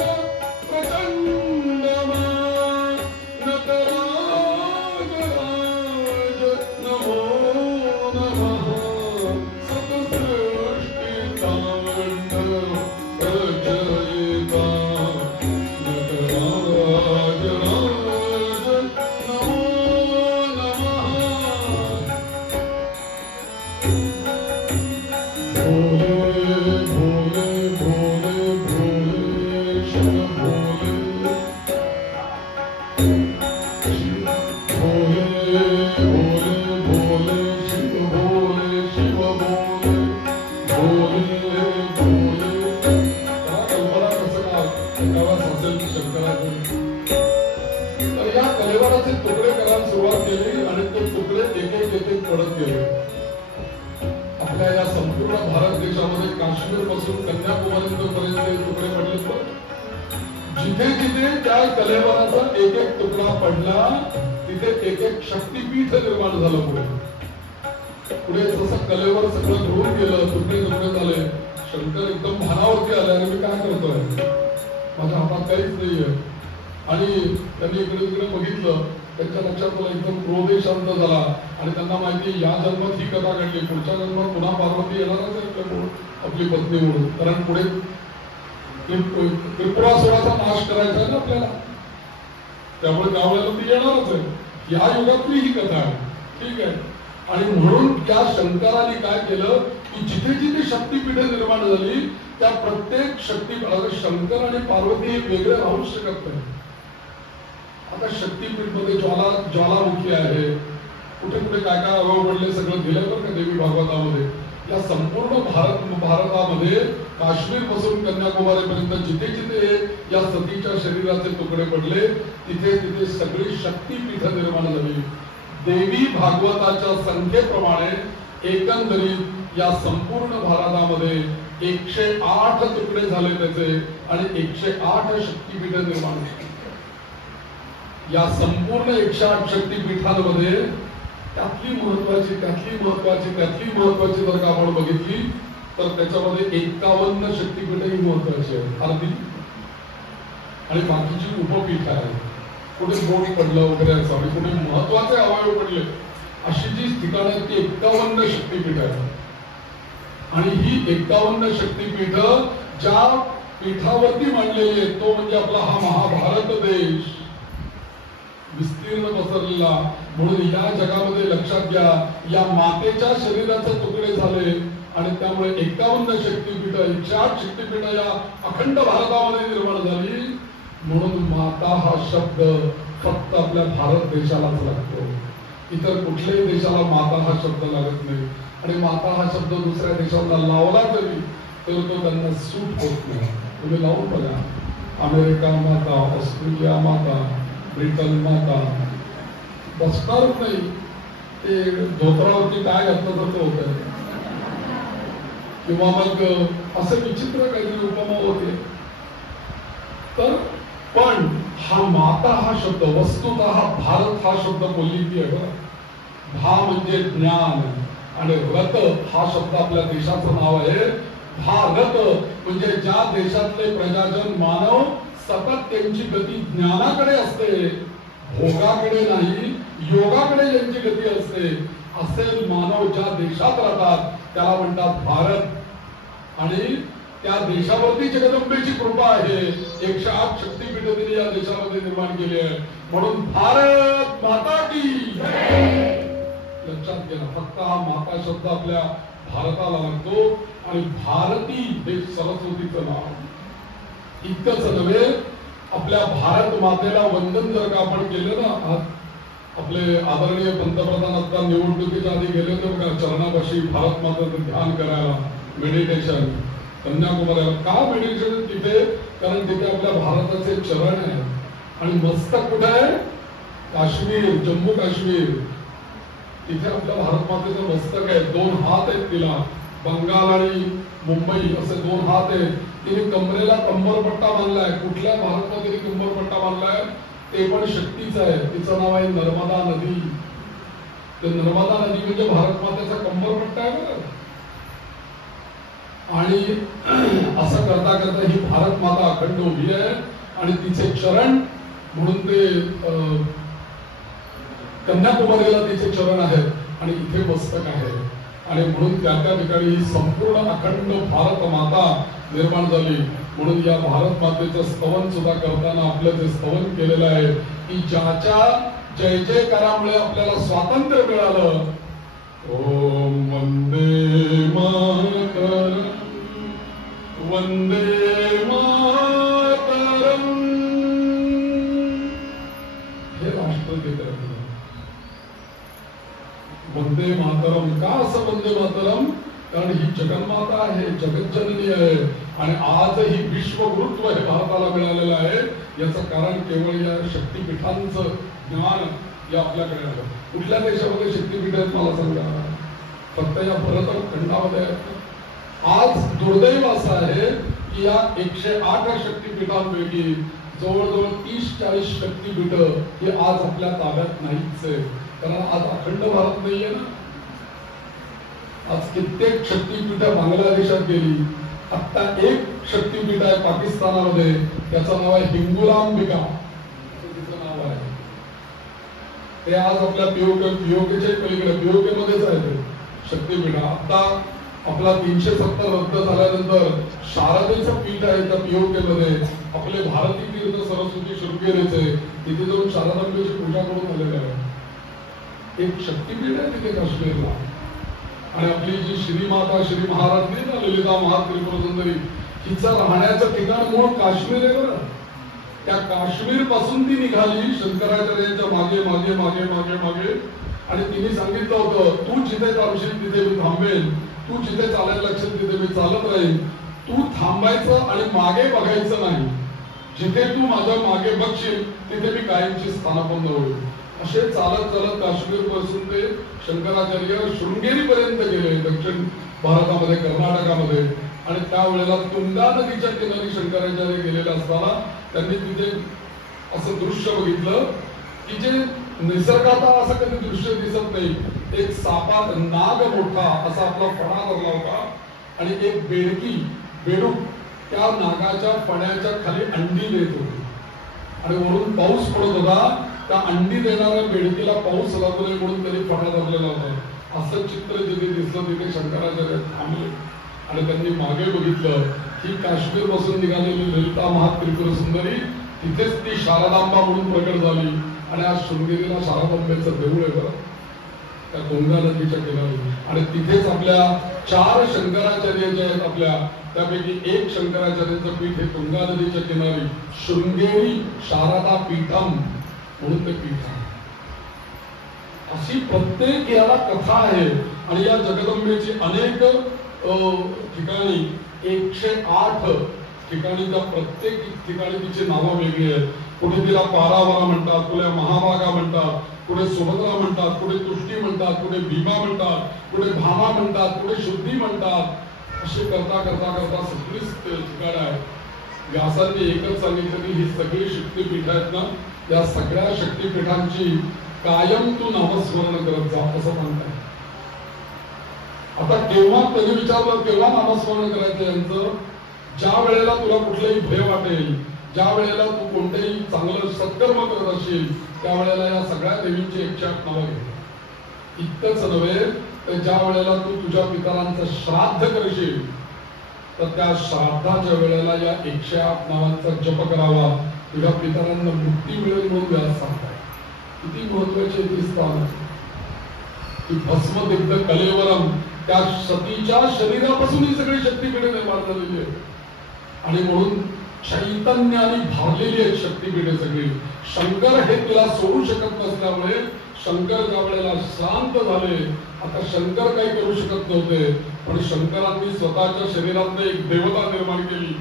प्रचंडमा, नटराज राज नमो नमः, सत्सृष्टि तांडव रचयिता, नटराज राज नमो नमः. भोले भोले भोले भोले शिव भोले, भोले भोले भोले शिव भोले, शिव भोले भोले भोले. त्याला कल्पना कसं गावात असेल शंकराची. तर या कलेवराचे तुकडे करायला सुरुवात केली आणि ते तुकडे एक एक पडत गेले. आपल्या या संपूर्ण भारत देशामध्ये काश्मीर पासून कन्याकुमारी पर्यंत हे तुकडे पडले. जिथे जिथे त्या कलेवराचा एक एक तुकडा पडला तिथे एक एक शक्तीपीठ निर्माण झालं. पुढे जसं कलेवर सगळं घडून गेलं, तुकडे तुकडे झाले, शंकर एकदम भानावरती आले आणि मी काय करतोय, माझ्या हातात काहीच नाहीये. आणि त्यांनी इकडे तिकडे बघितलं, त्यांच्या लक्षात आलं, एकदम क्रोधही शांत झाला. आणि त्यांना माहिती या जन्मात ही कथा घडली, पुढच्या जन्मात पुन्हा पार्वती येणारच आहे आपली पत्नी म्हणून. कारण पुढे त्रिपुरासुराचा नाश करायचा आहे ना आपल्याला, त्यामुळे त्यावेळेला ती येणारच आहे. या युगातली ही कथा आहे, ठीक आहे. आणि म्हणून त्या शंकराने काय केलं की जिथे जिथे शक्तीपीठे निर्माण झाली त्या प्रत्येक शक्तीपीठ, शंकर आणि पार्वती हे वेगळे राहू शकत नाही. आता शक्तीपीठ मध्ये ज्वालामुखी आहे, कुठे कुठे काय काय अभाव पडले सगळं दिलंय बरं का देवी भागवतामध्ये. या संपूर्ण भारतामध्ये काश्मीर पासून कन्याकुमारी पर्यंत जिथे जिथे या सतीच्या शरीराचे तुकडे पडले तिथे तिथे सगळी शक्तीपीठ निर्माण झाली. देवी भागवताच्या संख्येप्रमाणे एकंदरीत या संपूर्ण भारतामध्ये 108 तुकडे झाले त्याचे आणि 108 शक्तीपीठ निर्माण झाली. या संपूर्ण 108 शक्तीपीठांमध्ये त्यातली महत्वाची जर का आपण बघितली तर त्याच्यामध्ये 51 शक्तिपीठही महत्वाची आहेत, अर्धी, आणि बाकीची उपपीठ आहे. कुठे बोट पडलं वगैरे असं आणि कुठे महत्वाचे अवयव पडले अशी जी ठिकाणं आहेत ती 51 शक्तिपीठ आहेत. आणि ही 51 शक्तिपीठ ज्या पीठावरती मांडलेली आहेत तो म्हणजे आपला हा महाभारत देश विस्तीर्ण पसरलेला. म्हणून या जगामध्ये लक्षात घ्या, या मातेच्या शरीराचे तुकडे झाले आणि त्यामुळे 51 शक्तिपीठ, 108 शक्तिपीठ या अखंड भारतामध्ये निर्माण झाली. म्हणून माता हा शब्द फक्त आपल्या भारत देशालाच लागतो, इतर कुठल्याही देशाला माता हा शब्द लागत नाही. आणि माता हा शब्द दुसऱ्या देशाला लावला तरी तर तो त्यांना सूट होत नाही. तुम्ही लावून बघा, अमेरिका माता, ऑस्ट्रेलिया माता, ब्रिटन माता, बसणारच नाही. ते धोत्रावरती काय घातलं तर ते होत, किंवा मग असं विचित्र काहीतरी उपमा होते. तर पण हा माता हा शब्द वस्तुतः हा भारत हा शब्द बोलली आहे. भा म्हणजे ज्ञान आणि रत हा शब्द आपल्या देशाचं नाव आहे. भारत म्हणजे ज्या देशातले प्रजाजन मानव सतत त्यांची गती ज्ञानाकडे असते, भोगाकडे नाही, योगाकडे ज्यांची गती असते, असे मानव ज्या देशात राहतात त्याला म्हणतात भारत. आणि त्या देशावरती जगदंबेची कृपा आहे. 108 शक्तिपीठ तिने या देशामध्ये निर्माण केली आहे. म्हणून भारत माता की लक्षात घ्या, फक्त हा माता शब्द आपल्या भारताला लागतो. आणि भारती हे सरस्वतीचं नाव. इतकंच नव्हे, आपल्या भारत मातेला वंदन जर का आपण केलं ना, आपले आदरणीय पंतप्रधान आता निवडणुकीच्या आधी गेले तर का चरणापाशी भारत मातेचं ध्यान करायला, मेडिटेशन कन्याकुमारीला. का मेडिटेशन तिथे? कारण तिथे आपल्या भारताचे चरण आहे. आणि मस्तक कुठे आहे? काश्मीर, जम्मू काश्मीर, तिथे आपल्या भारत मातेचं मस्तक आहे. 2 हात आहेत तिला. बंगाल आणि मुंबई असे 2 हात आहेत. तिने कमरेला कंबरपट्टा बांधलाय. कुठल्या भारत मातेने कंबरपट्टा बांधलाय? ते पण शक्तीचं आहे. तिचं नाव आहे नर्मदा नदी. ते नर्मदा नदी म्हणजे भारत मातेचा कंबरपट्टा आहे बरं. आणि असं करता करता ही भारत माता अखंड उभी आहे. आणि तिचे चरण म्हणून ते कन्याकुमारीला तिचे चरण आहेत आणि इथे मस्तक आहे. आणि म्हणून त्या ठिकाणी ही संपूर्ण अखंड भारत माता निर्माण झाली. म्हणून या भारत मातेचं स्तवन सुद्धा करताना आपलं जे स्तवन केलेलं आहे की ज्याच्या जय जयकारामुळे आपल्याला स्वातंत्र्य मिळालं. ओम वंदे मातरम, वंदे मातरम, हे राष्ट्रगीत आहे. वंदे मातरम का असं वंदे मातरम? कारण ही जगन्माता आहे, जगज्जननी आहे. आणि आजही विश्वगुरुत्व हे भारताला मिळालेलं आहे. याचं कारण केवळ या शक्तिपीठांचं ज्ञान या आपल्याकडे आलं. कुठल्या देशामध्ये शक्तिपीठ आहेत मला सांगा? फक्त या भरत खंडामध्ये आहेत. आज दुर्दैव असं आहे की या 108 शक्तिपीठांपैकी जवळजवळ 30-40 शक्तिपीठ हे आज आपल्या ताब्यात नाहीच आहे. कारण आज अखंड भारत नाहीये ना. आज कित्येक शक्तिपीठ बांगलादेशात गेली. आता एक शक्तिपीठ आहे पाकिस्तानामध्ये, त्याचं नाव आहे हिंगुलांबिका, तिचं नाव आहे. ते आज आपल्या पीओकेच्या पलीकडे पीओके मध्येच आहे ते शक्तिपीठ. आता आपला 370 रद्द झाल्यानंतर शारदेचं पीठ आहे त्या पीओके मध्ये. आपले भारती तीर्थ सरस्वती शृंगेरीचे तिथे जाऊन शारदांबेची पूजा करून आलेले आहे. एक शक्तिपीठ आहे तिथे काश्मीरला. आणि आपली जी श्रीमाता श्री महाराज ना ललिता महात्रिपुर सुंदरी, हिचं राहण्याचं ठिकाण मूळ काश्मीर आहे बरं. त्या काश्मीर पासून ती निघाली शंकराचार्यांच्या मागे मागे मागे मागे मागे. आणि तिने सांगितलं होतं, तू जिथे थांबशील तिथे मी थांबेल, तू जिथे चालायला लागशील तिथे मी चालत राहील. तू थांबायचं आणि मागे बघायचं नाही. जिथे तू माझ्या मागे बघशील तिथे मी कायमची स्थानपन्न होईल. असे चालत चालत काश्मीर पासून ते शंकराचार्य शृंगेरी पर्यंत गेले, दक्षिण भारतामध्ये, कर्नाटकामध्ये. आणि त्यावेळेला तुंगा नदीच्या किनारी शंकराचार्य गेलेले असताना त्यांनी तिथे असं दृश्य बघितलं की जे निसर्गात असं कधी दृश्य दिसत नाही. एक सापात नाग मोठा असा आपला फणा धरला होता आणि एक बेडूक त्या नागाच्या फण्याच्या खाली अंडी देत होती आणि वरून पाऊस पडत होता. त्या अंडी देणाऱ्या बेडकीला पाऊस लागू नये म्हणून त्यांनी फणा धरलेला होता. असं चित्र जिथे दिसलं तिथे शंकराचार्य थांबले आणि त्यांनी मागे बघितलं की काश्मीर पासून निघालेली ललिता महात्रिपुर सुंदरी तिथेच ती शारदांबा म्हणून प्रकट झाली. आणि आज शृंगेरीला शारदांबेचं देऊळ आहे बरं, त्या गंगा नदीच्या किनारी. आणि तिथेच आपल्या 4 शंकराचार्य जे आहेत आपल्या, त्यापैकी एक शंकराचार्यांचं पीठ हे गंगा नदीच्या किनारी शृंगेरी शारदा पीठम म्हणून ते पीठ आहे. अशी प्रत्येक याला कथा आहे. आणि या जगदंबेची अनेक ठिकाणी 108 ठिकाणी त्या प्रत्येक ठिकाणी तिची नावं वेगळी आहेत. कुठे तिला पारावारा म्हणतात, कुठे महाभागा म्हणतात, कुठे सुभद्रा म्हणतात, कुठे तुष्टी म्हणतात, कुठे भीमा म्हणतात, कुठे भामा म्हणतात, कुठे शुद्धी म्हणतात. असे करता करता करता सगळीच ठिकाणं आहेत. व्यासांनी एकच सांगितलं की ही सगळी शक्तीपीठ आहेत ना, या सगळ्या शक्तीपीठांची कायम तू नामस्मरण करत जा असं म्हणतात. आता केव्हा त्यांनी विचारलं केव्हा नामस्मरण करायचं यांचं? ज्या वेळेला तुला कुठलंही भय वाटेल, ज्या वेळेला तू कोणतेही चांगलं सत्कर्म करत असशील, त्यावेळेला या सगळ्या देवींची 108 नावं घे. इतकंच नव्हे तर ज्या वेळेला तू तुझ्या पितरांचं श्राद्ध करशील तर त्या श्राद्धाच्या वेळेला या 108 नावांचा जप करावा. तुझ्या पितरांना मुक्ती मिळेल म्हणून व्यास सांगताय. किती महत्वाची ती स्थान की भस्मदिग्ध कलेवरम, त्या सतीच्या शरीरापासून ही सगळी शक्तीपीठे निर्माण झालेली आहे. आणि म्हणून चैतन्याने भारलेली आहेत शक्तीपीठे सगळी. शंकर हे तिला सोडू शकत नसल्यामुळे शंकर ज्या वेळेला शांत झाले, आता शंकर काही करू शकत नव्हते, पण शंकरांनी स्वतःच्या शरीरात एक देवता निर्माण केली.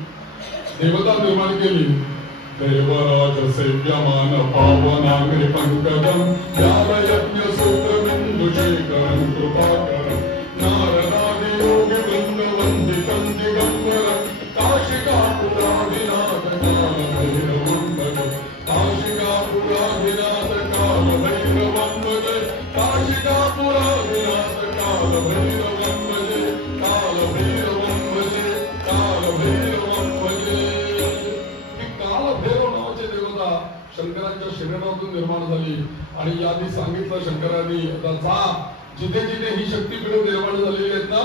देवराज सेव्यमान पावनाग्रे पंकजम यावयज्ञ सूत्रबिंदुशेखरं कृपाकरं नारदादि योगी वृंद वंदितं दिगंबरं काशिकापुराधिनाथ कालभैरवं भजे काशिकापुराधिनाथ कालभैरवं भजे काशिकापुराधिनाथ कालभैरवं भजे कालभैरवं भजे कालभैरवं भजे. कालभैरव नावाची देवता शंकरांच्या शरीरातून निर्माण झाली. आणि यादी सांगितलं शंकरांनी, आता जा जिथे जिथे ही शक्तीपीठे निर्माण झालेली आहेत ना,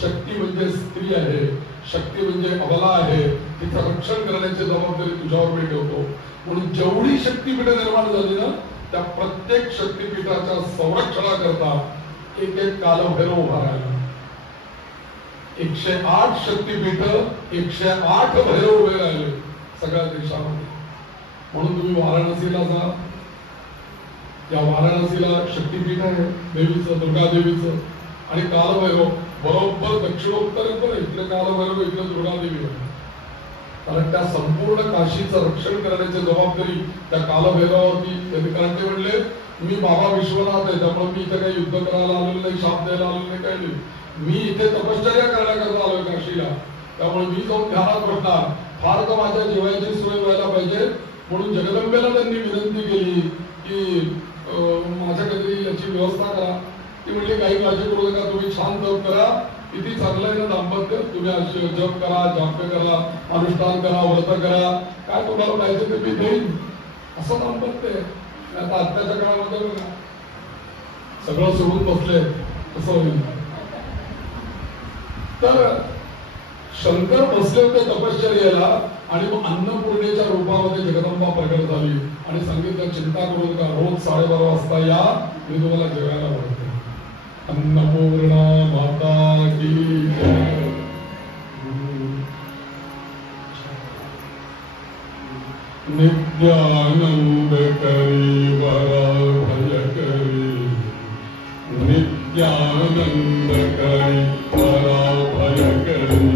शक्ती म्हणजे स्त्री आहे, शक्ती म्हणजे अबला आहे, तिचं रक्षण करण्याची जबाबदारी तुझ्यावर मी ठेवतो. म्हणून जेवढी शक्तीपीठे निर्माण झाली ना, त्या प्रत्येक शक्तीपीठाच्या संरक्षणाकरता एक एक कालभैरव उभा राहिला. 108 शक्तीपीठ, 108 भैरव उभे राहिले सगळ्या देशामध्ये. म्हणून तुम्ही वाराणसीला जा. या वाराणसीला शक्तीपीठ आहे देवीचं, दुर्गा देवीचं. आणि कालभैरव बरोबर दक्षिणोत्तर इथले कालभैरव, इथले दुर्गा देवी आहे. कारण त्या संपूर्ण काशीचं रक्षण करण्याची जबाबदारी त्या कालभैरवावरती. कारण ते म्हणले मी बाबा विश्वनाथ आहे, त्यामुळे मी इथे काही युद्ध करायला आलेलो नाही, शाप द्यायला आलेलो नाही, काही नाही. मी इथे तपश्चर्या करण्याकरता आलोय काशीला, त्यामुळे मी जाऊन ध्यानात बसणार. फार तर माझ्या जेवायची सोय व्हायला पाहिजे. म्हणून जगदंबेला त्यांनी विनंती केली की माझ्या काहीतरी याची व्यवस्था करा. ती म्हणली काही काळजी करू नका, तुम्ही छान जप करा, किती चांगलं आहे ना दाम्पत्य, तुम्ही जप करा, जाप्य करा, अनुष्ठान करा, व्रत करा, काय तुम्हाला पाहिजे ते मी देईन, असं दाम्पत्य आहे. आता आत्ताच्या काळामध्ये बघा सगळं सोडून बसले असं होईल. तर शंकर बसले होते तपश्चर्याला आणि मग अन्नपूर्णेच्या रूपामध्ये जगदंबा प्रकट झाली आणि सांगितलं चिंता करू नका, रोज 12:30 वाजता या, मी तुम्हाला जेवायला बोलते. अन्नपूर्णा माता की जय. नित्यानंद करी वरा भय करी, नित्यानंद करी वरा भय करी,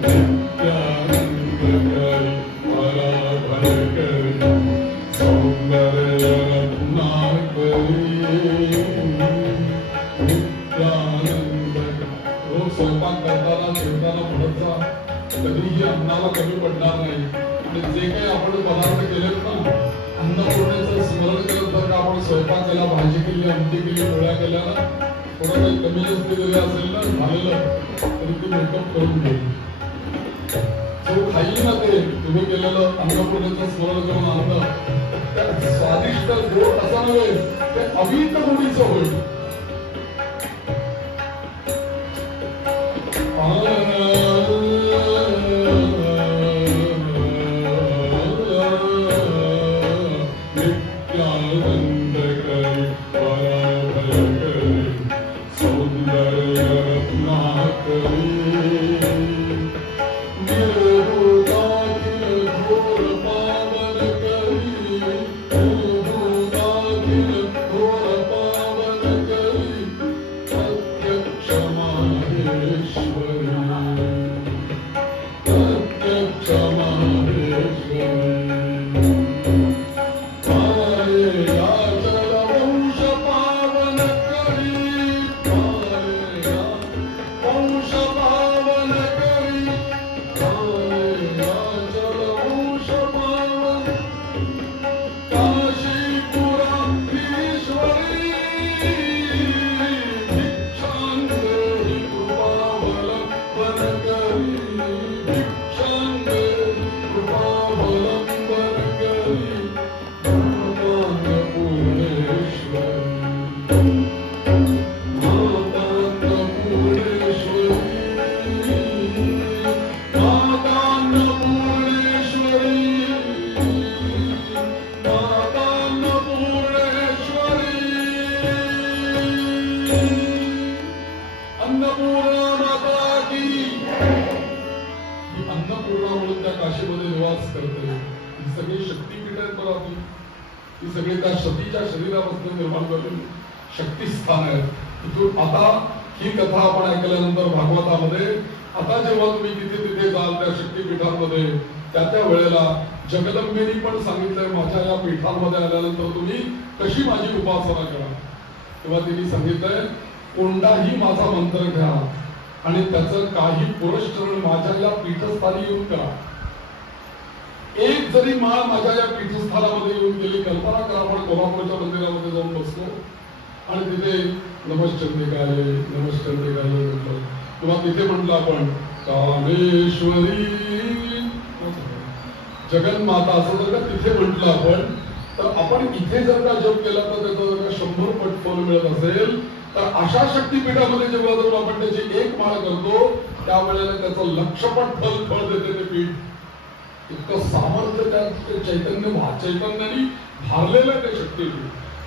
नित्यानंद करी वरा भय करी, सौंदर्य रत्ना करी, नित्यानंद. रोज स्वयंपाक करताना जेवताना म्हणत जा, कधीही अन्नाला कमी पडणार नाही. आणि जे काही आपण पदार्थ केलेत ना, अन्नपूर्णेचं स्मरण करत जर का आपण स्वयंपाक केला, भाजी केली, आमटी केली, पोळ्या केल्या ना, थोडं काही कमी जास्त जरी असेल ना झालेलं तरी ती मेकअप करून घेईल. जो खाईल ना ते तुम्ही केलेलं अन्नपूर्णेचं स्मरण करून आणलं त्या स्वादिष्ट गोड असं नव्हे ते अवीट गोडीचं होईल. जगदंबेनी पण सांगितलंय माझ्या या पीठांमध्ये आल्यानंतर तुम्ही कशी माझी उपासना करा. तेव्हा तिने सांगितलंय कोणताही माझा मंत्र घ्या आणि त्याचं काही पुरस्करण माझ्या या पीठस्थानी येऊन करा. एक जरी माळ माझ्या या पीठस्थानामध्ये येऊन गेली, कल्पना करा आपण कोल्हापूरच्या मंदिरामध्ये जाऊन बसलो आणि तिथे नमश्चंद्रिकाय नमश्चंद्रिकाय म्हटलं किंवा तिथे म्हटलं आपण कामेश्वरी जगन्माता असं जर का तिथे म्हटलं आपण तर आपण इथे जर का जप केला तर त्याचा जर का 100 पट फल मिळत असेल तर अशा शक्तीपीठामध्ये जेव्हा जाऊन आपण त्याची एक माळ करतो त्यावेळेला त्याचं लक्षपट फळ देते ते पीठ. इतकं सामर्थ्य त्या चैतन्याने भारलेलं आहे ते शक्तीपीठ.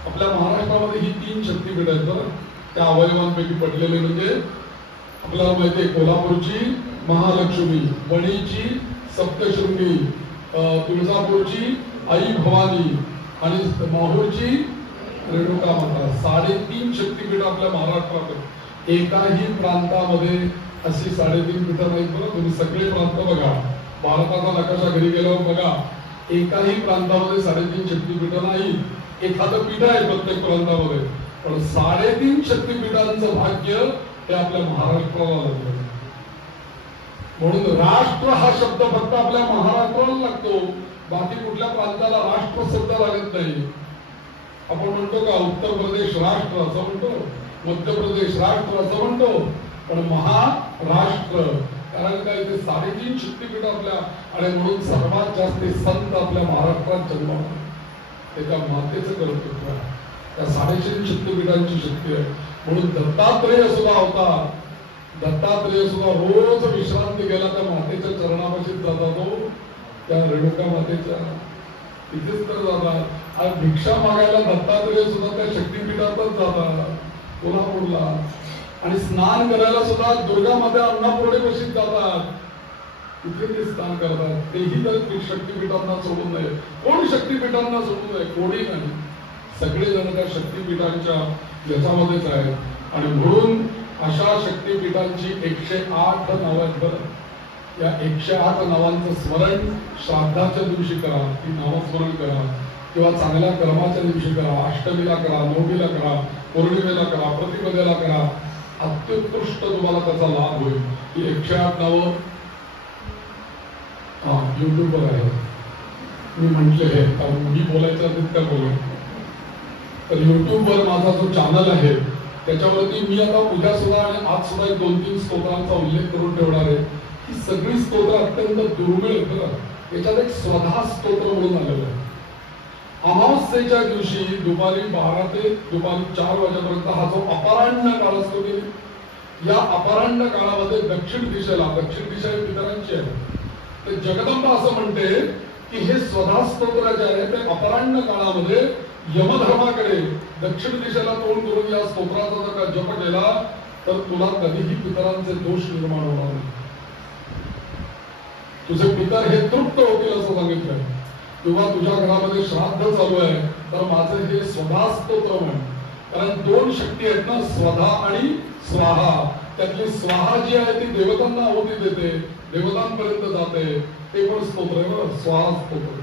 आपल्या महाराष्ट्रामध्ये ही 3 शक्तीपीठ आहेत बरं. त्या अवयवांपैकी पडलेले म्हणजे आपल्याला माहिती आहे कोल्हापूरची महालक्ष्मी, वणीची सप्तशृंगी, तुळजापूरची आई भवानी आणि माहूरची रेणुका माता. 3.5 शक्तीपीठ आपल्या महाराष्ट्रात. एकाही प्रांतामध्ये अशी 3.5 पीठं नाहीत बरं. तुम्ही सगळे प्रांत बघा, भारताचा नकाशा घरी गेल्यावर बघा, एकाही प्रांतामध्ये 3.5 शक्तीपीठं नाही. एखादं पीठ आहे प्रत्येक प्रांतामध्ये, पण 3.5 शक्तीपीठांचं भाग्य हे आपल्या महाराष्ट्राला लागलं. म्हणून राष्ट्र हा शब्द फक्त आपल्या महाराष्ट्राला लागतो, बाकी कुठल्या प्रांताला राष्ट्र शब्द लागत नाही. आपण म्हणतो का उत्तर प्रदेश राष्ट्र असं म्हणतो, मध्य प्रदेश राष्ट्र असं म्हणतो, पण महाराष्ट्र कारण काय ते 3.5 शक्तीपीठ आपल्या आणि म्हणून सर्वात जास्त संत आपल्या महाराष्ट्रात जन्मले. त्याच्या मातेचं कर्तृत्व आहे, त्या 3.5 शक्तीपीठांची शक्ती आहे. म्हणून दत्तात्रेय सुद्धा होता. दत्तात्रेय सुद्धा रोज विश्रांती गेला त्या मातेच्या चरणापाशीच जाता तो, त्या रेणुका मातेच्या तिथेच तर जातात. आणि भिक्षा मागायला दत्तात्रेय सुद्धा त्या शक्तीपीठातच जातात कोल्हापूरला. आणि स्नान करायला सुद्धा दुर्गा माता अन्नपूर्णेपाशीच जातात, तिथे ते स्नान करतात. तेही तर शक्तीपीठांना सोडून नये. कोण शक्तीपीठांना सोडून नये? कोणी नाही. सगळेजण त्या शक्तीपीठांच्या याच्यामध्येच आहेत. आणि म्हणून अशा शक्तीपीठांची 108 नावं आहेत बरं. या 108 नावांचं स्मरण श्राद्धाच्या दिवशी करा, ती नामस्मरण करा, किंवा चांगल्या कर्माच्या दिवशी करा, अष्टमीला करा, नवमीला करा, पौर्णिमेला करा, प्रतिपदेला करा. अत्युत्कृष्ट तुम्हाला त्याचा लाभ होईल. ही 108 नावं युट्यूबवर आहे. मी म्हटले हे कारण मी बोलायचं तितकं बोलेन. तर युट्यूबवर माझा जो चॅनल आहे त्याच्यावरती मी आता उद्या सुद्धा आणि आज सुद्धा 2-3 स्तोत्रांचा उल्लेख करून ठेवणार आहे. ही सगळी स्तोत्र अत्यंत दुर्मिळ आहेत. याच्यात एक स्वधा स्तोत्र म्हणून आलेलं आहे. अमावस्येच्या दिवशी दुपारी 12 ते दुपारी 4 वाजेपर्यंत हा जो अपराह्न काळ असतो की या अपराह्न काळामध्ये दक्षिण दिशा पितरांची आहे. तर जगदंबा असं म्हणते की हे स्वधा स्तोत्र जे आहे ते अपराह्न काळामध्ये यमधर्माकडे दक्षिण दिशेला तोंड करून या स्तोत्राचा जर का जप केला तर तुला कधीही पितरांचे दोष निर्माण होणार नाही. तुझे पितर हे तृप्त होतील असं सांगितलंय. किंवा तुझ्या घरामध्ये श्राद्ध चालू आहे तर माझं हे स्वधा स्तोत्र म्हण. कारण 2 शक्ती आहेत ना, स्वधा आणि स्वाहा. त्यातली स्वाहा जी आहे ती देवतांना आहुती देते, देवतांपर्यंत जाते. ते पण स्तोत्र आहे बरं, स्वाहा स्तोत्र.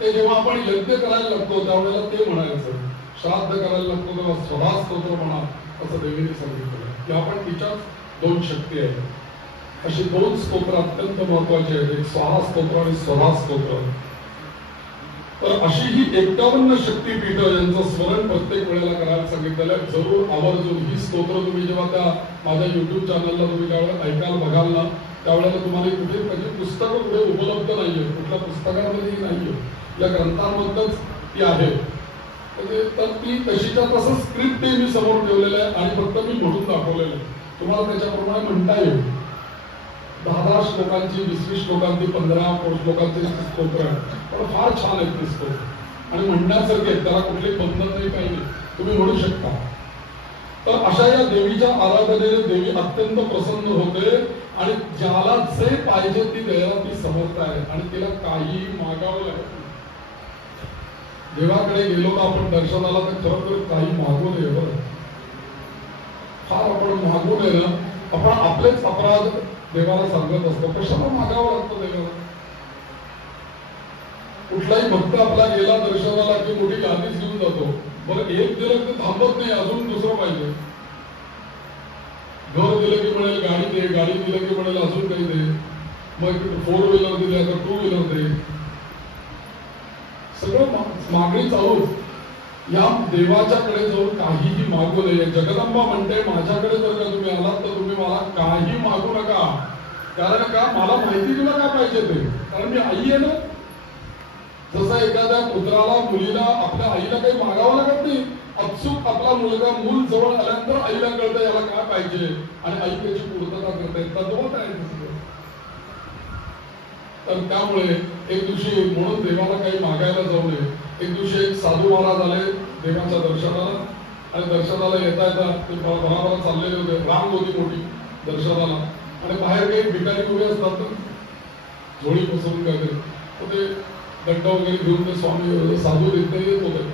ते जेव्हा आपण यज्ञ करायला लागतो त्यावेळेला ते म्हणायचं. श्राद्ध करायला लागतो तेव्हा स्वधा स्तोत्र म्हणा असं देवीने सांगितलं. की आपण तिच्याच 2 शक्ती आहेत. अशी 2 स्तोत्र अत्यंत महत्वाची आहेत, एक स्वाहा स्तोत्र आणि स्वधा स्तोत्र. तर अशी ही 51 शक्तीपीठ यांचं स्मरण प्रत्येक वेळेला करायला सांगितलेलं आहे. जरूर आवर्जून ही स्तोत्र तुम्ही जेव्हा त्या माझ्या युट्यूब चॅनलला तुम्ही त्यावेळेला ऐकायला बघाल ना त्यावेळेला तुम्हाला कुठे म्हणजे पुस्तकं कुठे उपलब्ध नाहीये, कुठल्या पुस्तकांमध्येही नाहीये, या ग्रंथांमध्येच ती आहे. तर ती तशीच्या तसं स्क्रिप्ट मी समोर ठेवलेलं आहे आणि फक्त मी म्हणून दाखवलेलं आहे. तुम्हाला त्याच्याप्रमाणे म्हणता येईल. 10 श्लोकांची, 20 श्लोकांची, 15 श्लोकांची स्तोत्र आहे. पण फार छान आहेत ती स्तोत्र आणि म्हणण्यासारखे त्याला कुठले बंधन नाही, काही नाही, तुम्ही म्हणू शकता. तर अशा या देवीच्या आराधनेने देवी अत्यंत प्रसन्न होते आणि ज्याला जे पाहिजे ती द्यायला ती समर्थ आहे आणि तिला काही मागावं लागत. देवाकडे गेलो तर आपण दर्शनाला तर खरोखर काही मागू नये. बरं, फार आपण मागू नये ना. आपण आपलेच अपराध देवाला सांगत असतो. कशाला मागावं लागतं देवाला? कुठलाही भक्त आपला गेला दर्शनाला की मोठी यादीच घेऊन जातो. बरं, एक दिलं तर थांबत नाही, अजून दुसरं पाहिजे. घर दिलं की म्हणेल गाडी दे, गाडी दिलं की म्हणेल अजून काही दे, मग 4 व्हीलर दिली आता 2 व्हीलर दे. सगळं मागणी चालूच. या देवाच्याकडे जाऊन काहीही मागू नये. जगदंबा म्हणते माझ्याकडे जर का तुम्ही आलात तर तुम्ही मला काही मागू नका. कारण का, मला माहिती तुला काय पाहिजे ते. कारण मी आई आहे ना. जसं एखाद्या पुत्राला, मुलीला आपल्या आईला काही मागावं लागत नाही. अचूक आपला मुलगा मूल जवळ आल्यानंतर आईला कळतं याला काय पाहिजे आणि आई त्याची पूर्तता करते. तद्वत आहे तसं. तर त्यामुळे एक दिवशी म्हणून देवाला काही मागायला जाऊ नये. एक दिवशी एक साधू महाराज आले देवाच्या दर्शनाला आणि दर्शनाला येता येता ते बराबर चाललेले होते. रांग होती मोठी दर्शनाला आणि बाहेर काही भिकारी उभे असतात झोळी पसरून काहीतरी. तर ते दंड वगैरे घेऊन ते स्वामी साधू तिथे येत होते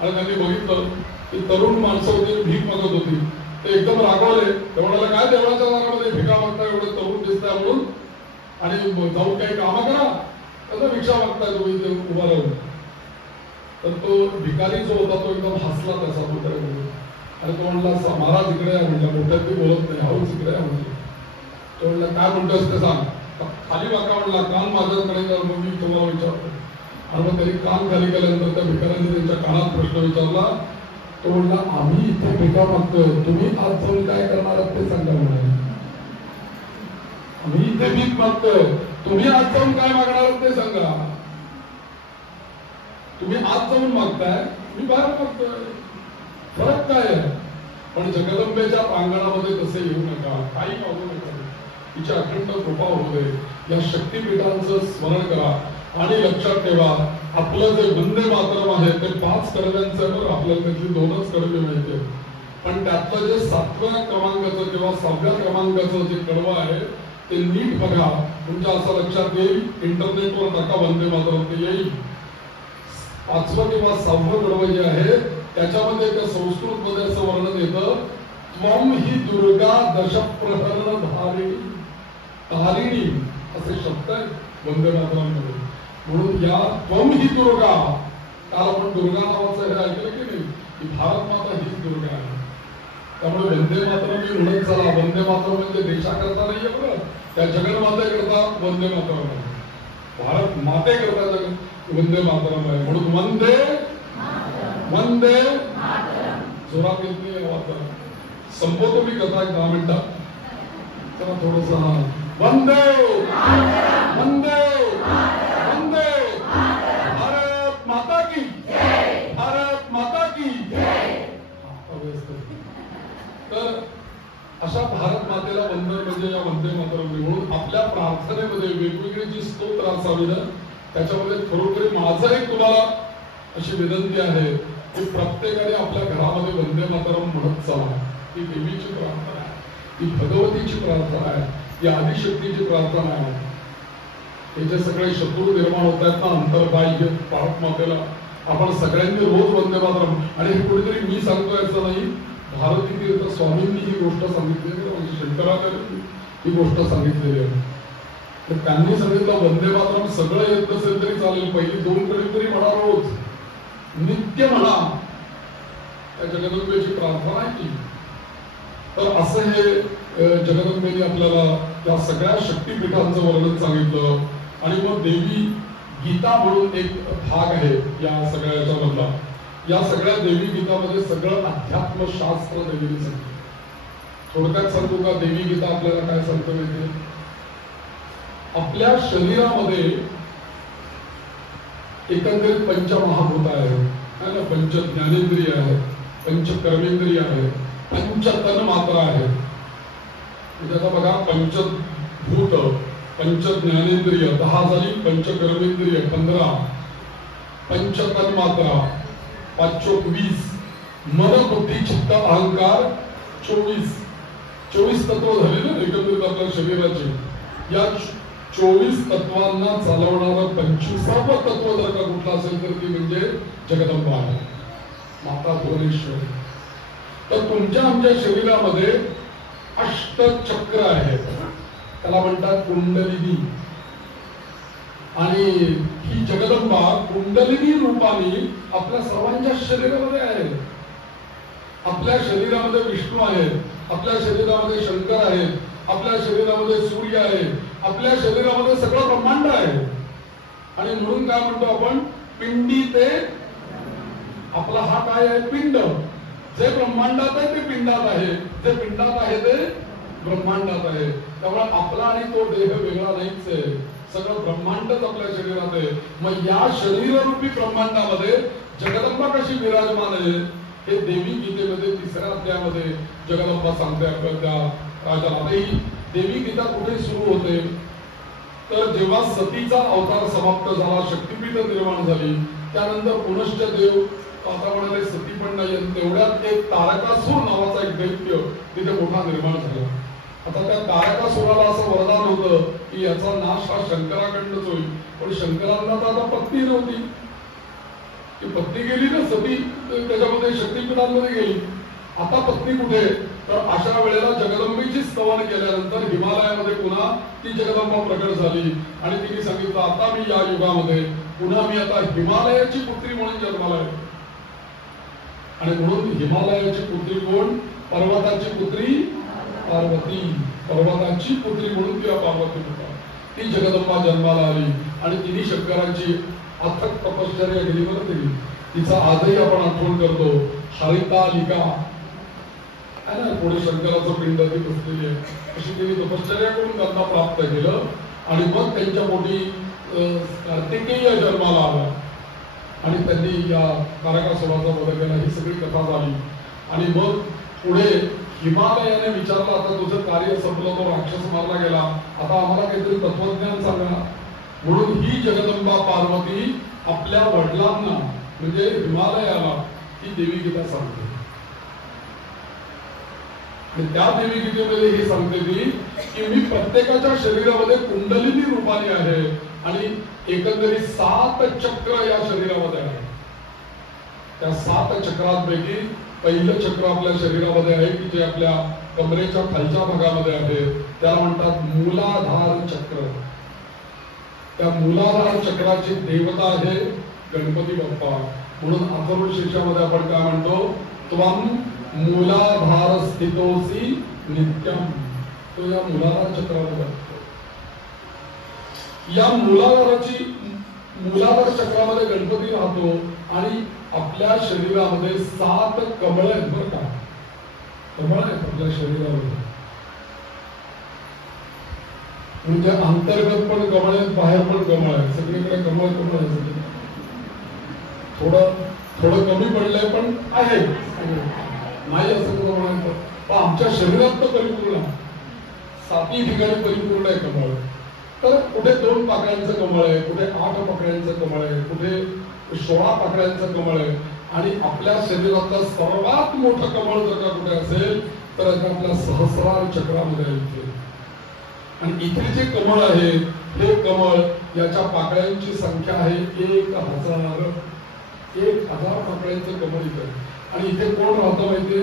आणि त्यांनी बघितलं की तरुण माणसं होती, भीक मागत होती. ते एकदम रागवले. तेवढ्याला काय देवळाच्या दारामध्ये भिका मागता, एवढे तरुण दिसताय म्हणून, आणि जाऊन काही कामं करा, त्याचा भिक्षा मागताय तुम्ही इथे उभा राहून. तर तो भिकारी जो होता तो एकदम हसला त्याचा मोठ्या आणि तो म्हणला महाराज इकडे आहे. म्हणला मोठ्यात मी बोलत नाही, हाऊस इकडे आहे म्हणले. तो म्हणला काय म्हणतोस ते सांग. खाली वाका म्हणला, कान माझ्याकडे जा, मग मी तुम्हाला विचारतो. आणि मग त्यांनी कान खाली केल्यानंतर त्या भिकाऱ्यांनी त्यांच्या कानात प्रश्न विचारला. तो म्हणला आम्ही इथे भिका मागतोय, तुम्ही आज जाऊन काय करणार आहात ते सांगा म्हणाले. आम्ही इथे भीक मागतोय, तुम्ही आज जाऊन काय मागणार आहात ते सांगा. तुम्ही आज जाऊन मागताय, मी बाहेर मागतोय, फरक काय आहे? पण जगदंबेच्या प्रांगणामध्ये तसे येऊ नका, काही मागू नका. तिच्या अखंड कृपा होऊ दे. या शक्तीपीठांचं स्मरण करा आणि लक्षात ठेवा आपलं जे वंदे मातरम आहे ते 5 कडव्यांचं बरं, आपल्याला त्यातली 2च कडवे माहिती आहे. पण त्यातलं जे 7व्या क्रमांकाचं किंवा 6व्या क्रमांकाचं जे कडवं आहे ते नीट बघा. तुमच्या असं लक्षात येईल, इंटरनेटवर टाका वंदे मातरम, ते येईल. 5वं किंवा 6वं कडवं जे आहे त्याच्यामध्ये त्या संस्कृत मध्ये असं वर्णन येतं, त्वम ही दुर्गा दशप्रहरण धारिणी असे शब्द आहेत वंदे मातरम मध्ये. म्हणून या त्वम ही दुर्गा, काल आपण दुर्गा नावाचं हे ऐकलं की नाही, की भारत माता हीच दुर्गा आहे. त्यामुळे वंदे मातरम मी म्हणत चला. वंदे मातरम म्हणजे देशाकरता नाहीये बरं, त्या जगन्मातेकरता वंदे मातरम आहे. भारत मातेकरता वंदे मातरम आहे. म्हणून वंदे वंदे जोरात येत नाही आवाज. संपवतो मी कथा 10 मिनिटात. चला थोडस वंदे वंदे वंदे भारत माता की भारत माता की. तर अशा भारत मातेला वंदन म्हणजे या वंदे मातरम म्हणून आपल्या प्रार्थनेमध्ये वेगवेगळी जी स्तोत्र असावी ना त्याच्यामध्ये खरोखरी माझं एक तुम्हाला अशी विनंती आहे की प्रत्येकाने आपल्या घरामध्ये वंदे मातरम म्हणत चाला. ही देवीची प्रार्थना आहे, ही भगवतीची प्रार्थना आहे, ही आदिशक्तीची प्रार्थना आहे. हे जे सगळे शत्रू निर्माण होत आहेत ना अंतर्बाह्य भारत मातेला आपण सगळ्यांनी रोज वंदे मातरम. आणि हे कुठेतरी मी सांगतोय असं नाही, भारती तीर्थ स्वामींनी ही गोष्ट सांगितलेली आहे, शंकराचार्यांनी ही गोष्ट सांगितलेली आहे. तर त्यांनी सांगितलं वंदे मातरम सगळं येत नसेल तरी चालेल, पहिली 2 कडी तरी म्हणा, रोज नित्य म्हणा. त्या जगदंबेची प्रार्थना आहे की. तर असं हे जगदंबेने आपल्याला त्या सगळ्या शक्तीपीठांचं वर्णन सांगितलं. आणि मग देवी गीता म्हणून एक भाग आहे या सगळ्या याच्यामधला. या सगळ्या देवी गीतामध्ये सगळं अध्यात्मशास्त्र देवीने सांगितलं. थोडक्यात सांगतो का देवी गीता आपल्याला काय सांगतो माहिती? आपल्या शरीरामध्ये एकंदरीत पंचमहाभूत आहे, पंच ज्ञानेंद्रिय आहे, पंच कर्मेंद्रिय आहे, पंच तन मात्रा आहे. म्हणजे आता बघा पंचभूत पंच ज्ञानेंद्रिय 10 झाली, पंच कर्मेंद्रिय 15, पंच तन मात्रा 5 20, मन बुद्धी चित्त अहंकार 24 तत्व झाले ना एकंदरीत आपल्या शरीराचे. या 24 तत्वांना चालवणारं 25वं तत्व जर का कुठलं असेल तर ती म्हणजे जगदंबा आहे, माता भुवनेश्वरी. तर तुमच्या आमच्या शरीरामध्ये अष्टचक्र आहेत, त्याला म्हणतात कुंडलिनी. आणि ही जगदंबा कुंडलिनी रूपाने आपल्या सर्वांच्या शरीरामध्ये आहे. आपल्या शरीरामध्ये विष्णू आहे, आपल्या शरीरामध्ये शंकर आहे, आपल्या शरीरामध्ये सूर्य आहे, आपल्या शरीरामध्ये सगळं ब्रह्मांड आहे. आणि म्हणून काय म्हणतो आपण पिंडी ते आपला हा काय आहे पिंड. जे ब्रह्मांडात आहे ते पिंडात आहे, जे पिंडात आहे ते ब्रह्मांडात आहे. त्यामुळे आपला आणि तो देह वेगळा नाहीच आहे, सगळं ब्रह्मांडच आपल्या शरीरात आहे. मग या शरीररूपी ब्रह्मांडामध्ये जगदंबा कशी विराजमान आहे हे देवी गीतेमध्ये 3ऱ्या अध्यायामध्ये जगदंबा सांगते आपल्या त्या राजाला. ही देवी गीता कुठे सुरू होते तर जेव्हा सतीचा अवतार समाप्त झाला, शक्तीपीठ निर्माण झाली, त्यानंतर पुनश्च देव आता म्हणाले सती पण नाही, तेवढ्यात एक तारकासूर नावाचा एक दैत्य तिथे मोठा निर्माण झाला. आता त्या तारकासुराला असं वरदान होतं की याचा नाश हा शंकराकडनंच होईल. पण शंकरांना तर आता पत्नी नव्हती, ती पत्नी गेली ना सती, त्याच्यामध्ये शक्तीपीठांमध्ये गेली. आता पत्नी कुठे? तर अशा वेळेला जगदंबेची स्तवन केल्यानंतर हिमालयामध्ये पुन्हा ती जगदंबा प्रकट झाली. आणि तिने सांगितलं आता मी या युगामध्ये पुन्हा मी आता हिमालयाची पुत्री म्हणून जन्माला आहे. आणि म्हणून हिमालयाची पुत्री कोण? पर्वताची पुत्री पार्वती. पर्वताची पुत्री म्हणून तिला पार्वती म्हणतात. ती जगदंबा जन्माला आली आणि तिने शंकराची अथक तपश्चर्या केली. बरं तिने तिचा आजही आपण आठवण करतो. हरितालिका आहे ना, पुढे शंकराचं पिंड ती बसलेली आहे, अशी तिने तपश्चर्या करून त्यांना प्राप्त केलं. आणि मग त्यांच्या पोटी कार्तिकेय जन्माला आला आणि त्यांनी या तारकासुराचा वध केला. ही सगळी कथा झाली. आणि मग पुढे हिमालयाने विचारलं आता तुझं कार्य संपलं, तो राक्षस मारला गेला, आता आम्हाला काहीतरी तत्वज्ञान सांगा. म्हणून ही जगदंबा पार्वती आपल्या वडिलांना म्हणजे हिमालयाला ही देवी गीता सांगते. त्या देवी गीतेमध्ये हे सांगते ती की मी प्रत्येकाच्या शरीरामध्ये कुंडलिनी रूपाने आहे आणि एकंदरीत 7 चक्र या शरीरामध्ये आहे. त्या 7 चक्रांपैकी पहिलं चक्र आपल्या शरीरामध्ये आहे की जे आपल्या कमरेच्या खालच्या भागामध्ये आहे, त्याला म्हणतात मूलाधार चक्र. त्या मूलाधार चक्राची देवता आहे गणपती बाप्पा. म्हणून अथर्व शीर्षामध्ये आपण काय म्हणतो, त्वं मूलाधार स्थितोसी नित्यम. तो या मूलाधार चक्रामध्ये असतो. या मूलाधार चक्रामध्ये गणपती राहतो आणि आपल्या शरीरामध्ये 7 कमळ आहेत बरं का. कमळ आहे आपल्या शरीरामध्ये. म्हणजे अंतर्गत पण कमळ आहे, बाहेर पण कमळ आहे, सगळीकडे कमळ कमळ आहे. सगळीकडे थोडं थोडं कमी पडलंय पण आहे, नाही असं कसं म्हणायचं. पण आमच्या शरीरात तर परिपूर्ण आहे, 7 ठिकाणी परिपूर्ण आहे कमळ. तर कुठे 2 पाकळ्यांचं कमळ आहे, कुठे 8 पाकळ्यांचं कमळ आहे, कुठे 16 पाकळ्यांचं कमळ आहे. आणि आपल्या शरीरातलं सर्वात मोठं कमळ जर का कुठे असेल तर आपल्या सहस्रार चक्रामध्ये आहे इथे. आणि इथे जे कमळ आहे हे कमळ याच्या पाकळ्यांची संख्या आहे 1000. 1000 पाकळ्यांचं कमळ इथे. आणि इथे कोण राहतं माहितीये?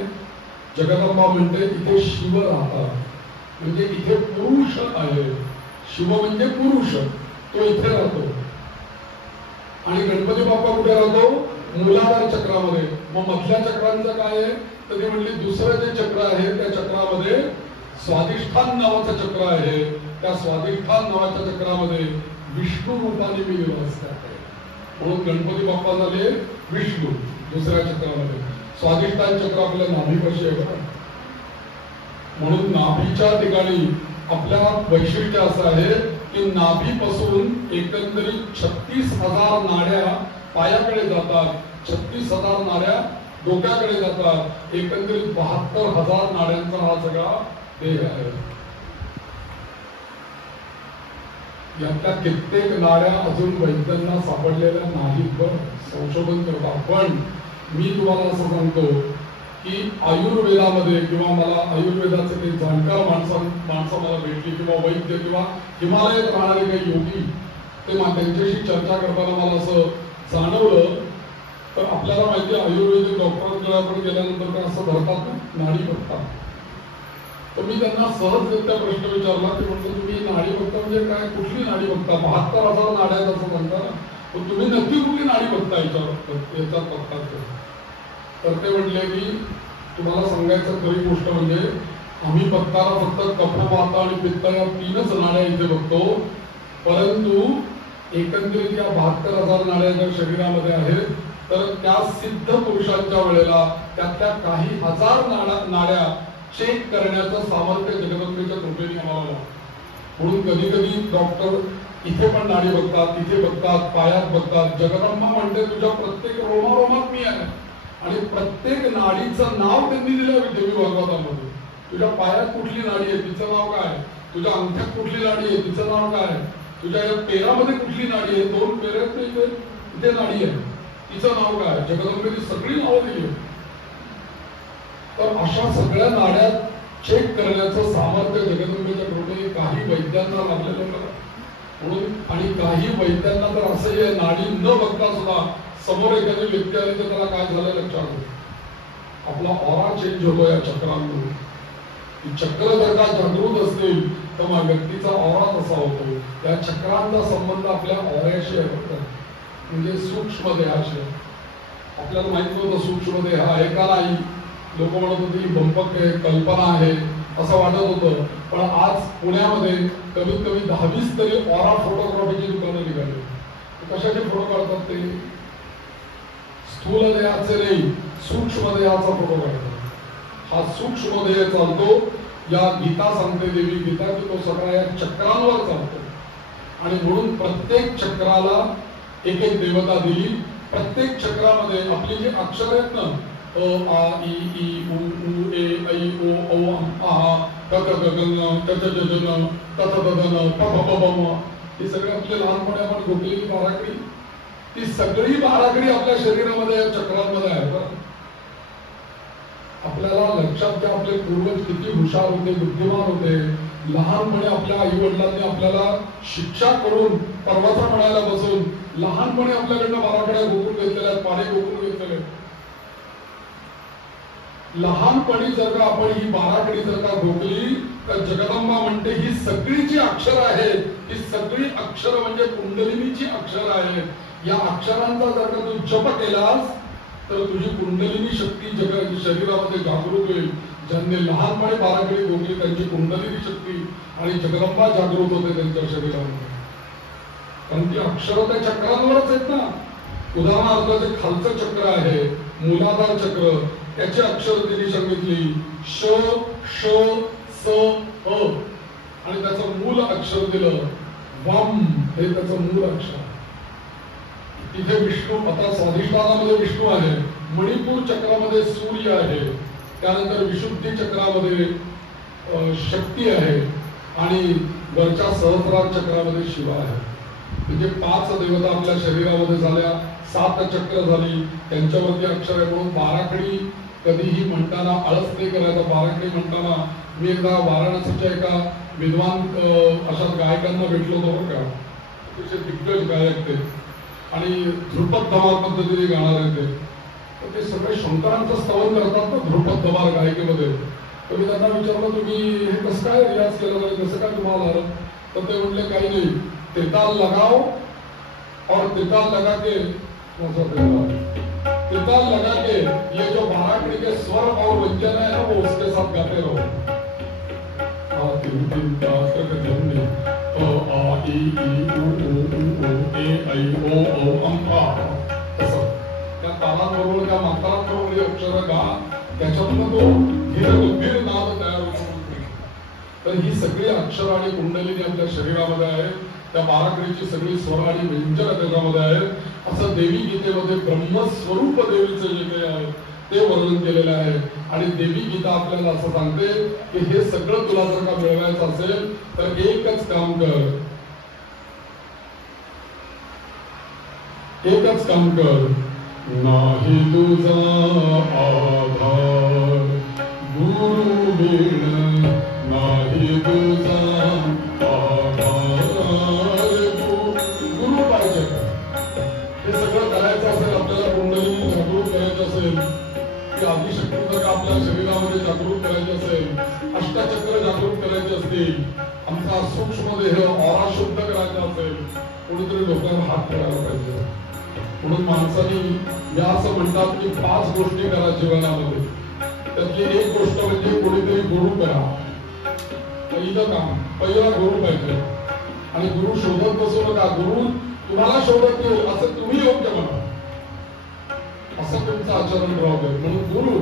जगदंबा म्हणते इथे शिव राहतात. म्हणजे इथे पुरुष आहे. शिव म्हणजे पुरुष, तो इथे राहतो. आणि गणपती बाप्पा कुठे राहतो? मूलाधार चक्रामध्ये. मग मधल्या चक्रांचं काय आहे? तर ते म्हणले दुसरं जे चक्र आहे त्या चक्रामध्ये स्वादिष्ठान नावाचं चक्र आहे. त्या स्वादिष्ठान नावाच्या चक्रामध्ये विष्णू रूपाने मी निवास करते. म्हणून गणपती बाप्पा झाले विष्णू दुसऱ्या चक्रामध्ये. स्वादिष्ठान चक्र आपल्या नाभीपाशी आहे. म्हणून नाभीच्या ठिकाणी आपल्या वैशिष्ट्य असं आहे की नाभीपासून एकंदरीत 36,000 नाड्या पायाकडे जातात, 36,000 नाड्या डोक्याकडे जातात. एकंदरीत 72,000 नाड्यांचा हा सगळा देह आहे. यातल्या कित्येक नाड्या अजून वैद्यांना सापडलेल्या नाहीत. पण संशोधन करतात. पण मी तुम्हाला असं सांगतो की आयुर्वेदामध्ये किंवा मला आयुर्वेदाचे काही जाणकार माणसं मला भेटली किंवा वैद्य किंवा हिमालयात राहणारे काही योगी, ते त्यांच्याशी चर्चा करताना मला असं जाणवलं. तर आपल्याला माहिती आहे आयुर्वेदिक डॉक्टरांकडे गेल्यानंतर काय असं धरतात ना, नाडी बघतात. तर मी त्यांना सहजरित्या प्रश्न विचारला. ते म्हणतो तुम्ही नाडी बघता म्हणजे काय, कुठली नाडी बघता? 72,000 नाड्या असं म्हणता ना, पण तुम्ही नक्की कुठली नाडी बघता याच्यात बघतात? तर ते म्हणले की तुम्हाला सांगायचं खरी गोष्ट म्हणजे आम्ही बघताना फक्त कफ, वात आणि पित्त या 3च नाड्या इथे बघतो. परंतु एकंदरीत या 72,000 नाड्या ज्या शरीरामध्ये आहेत तर त्या सिद्ध पुरुषांच्या वेळेला त्यातल्या काही हजार नाड्या चेक करण्याचं सामर्थ्य जगदंबेच्या कृपेने आम्हाला. म्हणून कधी कधी डॉक्टर इथे पण नाडी बघतात, तिथे बघतात, पायात बघतात. जगदंबा म्हणते तुझ्या प्रत्येक रोमारोमात मी आहे. आणि प्रत्येक नाडीचं नाव त्यांनी दिलं देवी भागवतामध्ये. तुझ्या पायात कुठली नाडी आहे तिचं नाव काय, तुझ्या अंगठ्यात कुठली नाडी आहे तिचं नाव काय, तुझ्या या पेरामध्ये कुठली नाडी आहे, 2 पेर आहेत इथे नाडी आहे तिचं नाव काय. जगदंबेची सगळी नावं दिली. तर अशा सगळ्या नाड्या चेक करण्याचं सामर्थ्य जगदंबेच्या कृपेने काही वैद्यांना लाभलेलं का म्हणून. आणि काही वैद्यांना तर असंही आहे नाडी न बघता सुद्धा समोर एखादी व्यक्ती आली तर त्याला काय झालं लक्षात येईल. आपला ऑरा चेंज होतो या चक्रांमुळे. चक्र जर का जागृत असतील तर मग व्यक्तीचा ऑरा तसा होतो. या चक्रांचा संबंध आपल्या ऑऱ्याशी आहे. म्हणजे सूक्ष्म देहाशी. आपल्याला माहित नव्हतं सूक्ष्म देह आहे का नाही. लोक म्हणत होते ही बंपक कल्पना आहे असं वाटत होतं. पण आज पुण्यामध्ये कमीत कमी 10-20 तरी ऑरा फोटोग्राफीची दुकानं निघाली. कशाचे फोटो काढतात ते? स्थूल देहाचे नाही, सूक्ष्म देहाचा फोटो काढतात. हा सूक्ष्म देह चालतो या गीता सांगते देवी गीता की तो सगळा या चक्रांवर चालतो. आणि म्हणून प्रत्येक चक्राला एक एक देवता दिली. प्रत्येक चक्रामध्ये आपली जी अक्षर आहेत ना, अ आ इ ई उ ऊ ए ऐ ओ औ आ क क ग ग च च ज न त थ द ध न प फ प ब म, ही सगळी आपली लहानपणी आपण गोठलेली बाराखडी, ती सगळी बाराखडी आपल्या शरीरामध्ये चक्रांमध्ये आहे. आपल्याला लक्षात घ्या आपले पूर्वज किती हुशार होते, बुद्धिमान होते. लहानपणी आपल्या आई वडिलांनी आपल्याला शिक्षा करून पर्वता म्हणायला बसून लहानपणी आपल्याकडनं बाराखड्या गोकून घेतलेल्या, पाडे गोकून घेतलेले. लहानपणी जर का आपण ही बाराखडी जर का गोकली तर जगदंबा म्हणते ही सगळी जी अक्षर आहेत ही सगळी अक्षर म्हणजे कुंडलिनीची अक्षर आहेत. या अक्षरांचा जर का तू जप केलास तर तुझी कुंडलिनी शक्ती शरीरामध्ये जागृत होईल. ज्यांनी लहानपणी बाराखडी गोकली त्यांची कुंडलिनी शक्ती आणि जगदंबा जागृत होते त्यांच्या शरीरामध्ये. कारण ती अक्षर त्या चक्रांवरच आहेत ना. उदाहरणार्थ जे खालचं चक्र आहे मूलाधार चक्र, त्याची अक्षर त्यांनी सांगितली श श स अ, आणि त्याचं मूल अक्षर दिलं वम, हे त्याचं मूल अक्षर. तिथे विष्णू, आता स्वाधिष्ठानामध्ये विष्णू आहे, मणिपूर चक्रामध्ये सूर्य आहे, त्यानंतर विशुद्धी चक्रामध्ये शक्ती आहे, आणि वरच्या सहस्रार चक्रामध्ये शिव आहे. म्हणजे 5 देवता आपल्या शरीरामध्ये झाल्या, 7 चक्र झाली, त्यांच्यावरती अक्षर आहे. म्हणून बाराखडी कधीही म्हणताना आळस नाही करायचा. बाराखडी म्हणताना मी एकदा वाराणसीच्या एका विद्वान अशा गायकांना भेटलो होतो का, अतिशय दिग्गज गायक ते, आणि ध्रुपद धमार पद्धतीने गाणारे ते. तर ते सगळे शंकरांचं स्तवन करतात ना ध्रुपद धमार गायकीमध्ये. तर मी त्यांना विचारलं तुम्ही हे कसं काय रियाज केलं म्हणजे कसं काय तुम्हाला आलं? तर ते म्हणले काही नाही, त्रिताल लगाओ और त्रिताल लगा के त्रिताल लगा के ये जो बाराखड़ी के स्वर और व्यंजन है ना वो उसके साथ गाते रहो. त्या तालांबरोबर त्या मात्रांबरोबर अक्षर गा, त्याच्यातून तो धीर नाद तयार होतो. तर ही सगळी अक्षर आणि कुंडलिनी आपल्या शरीरामध्ये आहे. त्या बाराखडीची सगळी स्वर आणि व्यंजन त्याच्यामध्ये आहेत. असं देवी गीतेमध्ये ब्रह्मस्वरूप देवीचं जे काही आहे ते वर्णन केलेलं आहे. आणि देवी गीता आपल्याला असं सांगते की हे सगळं तुला जर का मिळवायचं असेल तर एकच काम कर, एकच काम कर. नाही तुझा आधार गुरु बिन, नाही तुझा आधार गुरु पाहिजे. हे सगळं करायचं असेल आपल्याला, कुंडलिनी जागृत करायचं असेल, की आदिशक्ती जर का आपल्या शरीरामध्ये जागृत करायची असेल, अष्टचक्र जागृत करायचे असतील, आमचा सूक्ष्म देह ऑरा शुद्ध करायचा असेल, कोणीतरी डोक्यावर हात ठेवायला पाहिजे. म्हणून माणसाने या असं म्हणतात की 5 गोष्टी करा जीवनामध्ये. त्यातली एक गोष्ट म्हणजे कोणीतरी गुरु करा. पहिलं काम, पहिला गुरु पाहिजे. आणि गुरु शोधत बसू नका, गुरु तुम्हाला शोधत येईल असं तुम्ही योग्य म्हणा, असं तुमचं आचरण राहू दे. म्हणून गुरु.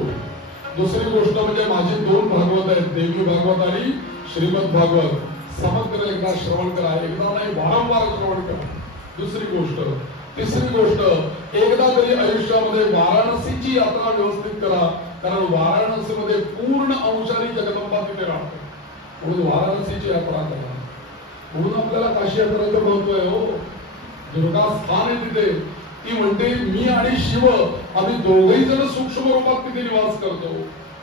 दुसरी गोष्ट म्हणजे माझी 2 भागवत आहेत, देवी भागवत आणि श्रीमद भागवत. समग्र एकदा श्रवण करा, एकदा नाही वारंवार श्रवण करा. दुसरी गोष्ट. तिसरी गोष्ट, एकदा तरी आयुष्यामध्ये वाराणसीची यात्रा व्यवस्थित करा, कारण वाराणसीमध्ये पूर्ण अंशाने जगदंबा तिथे राहते. म्हणून वाराणसीची यात्रा करा. म्हणून आपल्याला काशी यात्रेचं महत्व आहे. हो, दुर्गा स्थान आहे तिथे. ती म्हणते मी आणि शिव आम्ही दोघही जण सूक्ष्म रूपात तिथे निवास करतो,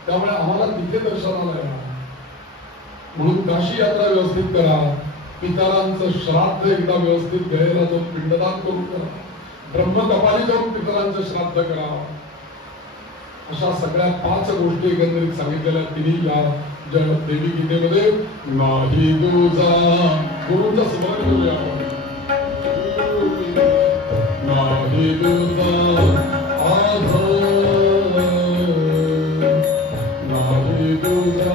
त्यामुळे आम्हाला तिथे दर्शनाला या. म्हणून काशी यात्रा व्यवस्थित करा. पितरांचं श्राद्ध एकदा व्यवस्थित गळेला जाऊन पिंडदान करून करा. ब्रह्मकपाली जाऊन पितरांचं श्राद्ध करा. अशा सगळ्या 5 गोष्टी एकंदरीत सांगितलेल्या तिन्ही या देवी गीतेमध्ये. नाही तुझा, गुरुचं स्मरण करूया आपण. नाही तुझा आधार, नाही तुझा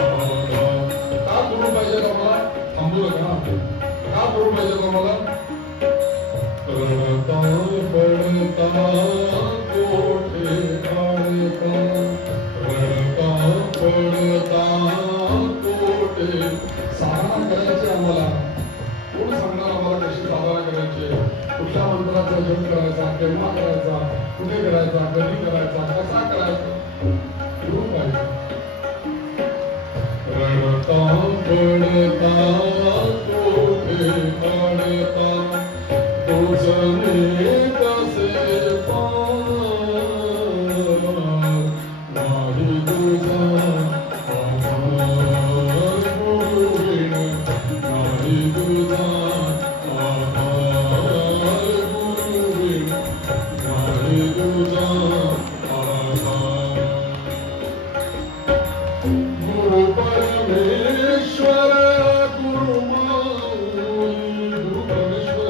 आधार. का गुरु पाहिजे आम्हाला? थांबू नका. का गुरु पाहिजे आम्हाला? रडता पडता कोठे काढता, रडता पडता कोठे. साधना करायची आम्हाला. कोण सांगणार आम्हाला कशी साधना करायची, कुठल्या मंत्राचा जप करायचा, केव्हा करायचा, कुठे करायचा, कधी करायचा, कसा करायचा? गुरु पाहिजे. रडता पडता कोठे काढता, तुझने कसे पार, नाही तुझा आधार गुरु बिन, नाही तुझा आधार गुरु बिन, नाही तुझा आधार. गुरु परमेश्वर गुरु माऊली. गुरु परमेश्वर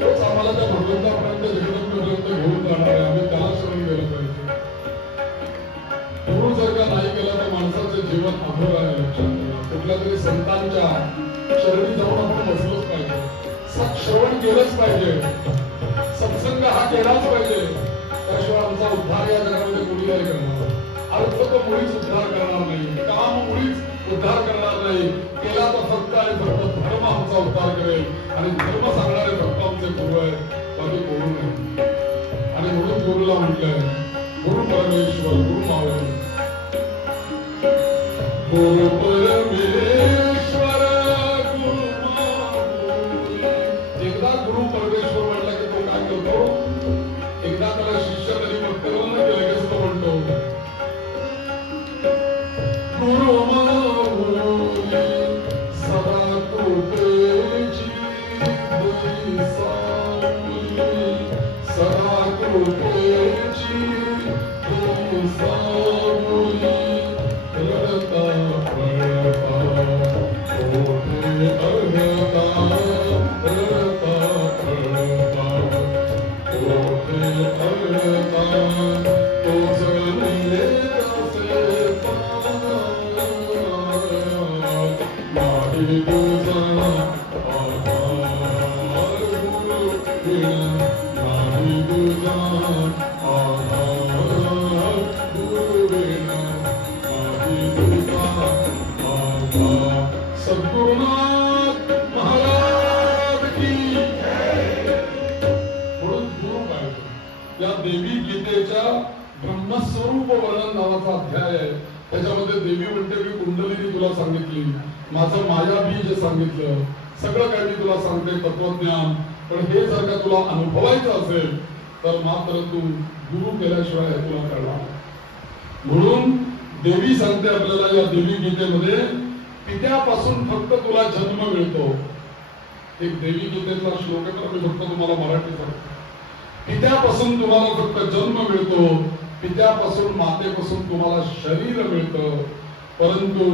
तोच आम्हाला त्या भगवंतापर्यंत जगदंबेपर्यंत घेऊन जाणार आहे. आम्ही त्याला शरण केलं पाहिजे. गुरु जर का नाही केला तर माणसाचं जीवन अघोर आहे. लक्षात ठेवा. कुठल्या तरी संतांच्या शरणी जाऊन आपण बसलोच पाहिजे. सत्श्रवण केलंच पाहिजे. सत्संग हा केलाच पाहिजे. उद्धार या जगामध्ये कोणी नाही करणार. अर्थ तर मुळीच उद्धार करणार नाही, काम मुळीच उद्धार करणार नाही. केला तर फक्त आणि फक्त धर्म आमचा उद्धार करेल आणि धर्म सांगणारे फक्त आमचे गुरु आहे, बाकी कोणी नाही. आणि म्हणून गुरुला म्हटलंय गुरु परमेश्वर गुरु मावळ गुरु परमेश्वर गुरु मावळ. एकदा गुरु परमेश्वर म्हटलं की तो काय करतो, एकदा त्याला शिष्य कधी भक्त करून की लगेच तो म्हणतो गुरु मावळी सदा कृपेची सावली, सदा कृपेची सावली. रडता पळता कोठे अडता, रडता पळता कोठे अडता. तोच नाही तुझा आधार गुरु विना, नाही तुझा आधार गुरु विना, नाही तुझा आधार. सद्गुरुनाथ महाराज की. म्हणून गुरु काय, या देवी गीतेच्या ब्रह्मस्वरूप वर्णन नावाचा अध्याय आहे. त्याच्यामध्ये देवी म्हणते मी कुंडलिनी तुला सांगितली, माझं माया बीज सांगितलं, सगळं काही मी तुला सांगते तत्वज्ञान. पण हे जर का तुला अनुभवायचं असेल तर मात्र तू गुरु केल्याशिवाय हे तुला कळणार. म्हणून देवी सांगते आपल्याला या देवी गीतेमध्ये पित्यापासून फक्त तुला जन्म मिळतो. एक देवी गीतेचा श्लोक आहे, तर मी फक्त तुम्हाला मराठी सांगतो. पित्यापासून तुम्हाला फक्त जन्म मिळतो, पित्यापासून मातेपासून तुम्हाला शरीर मिळतं. परंतु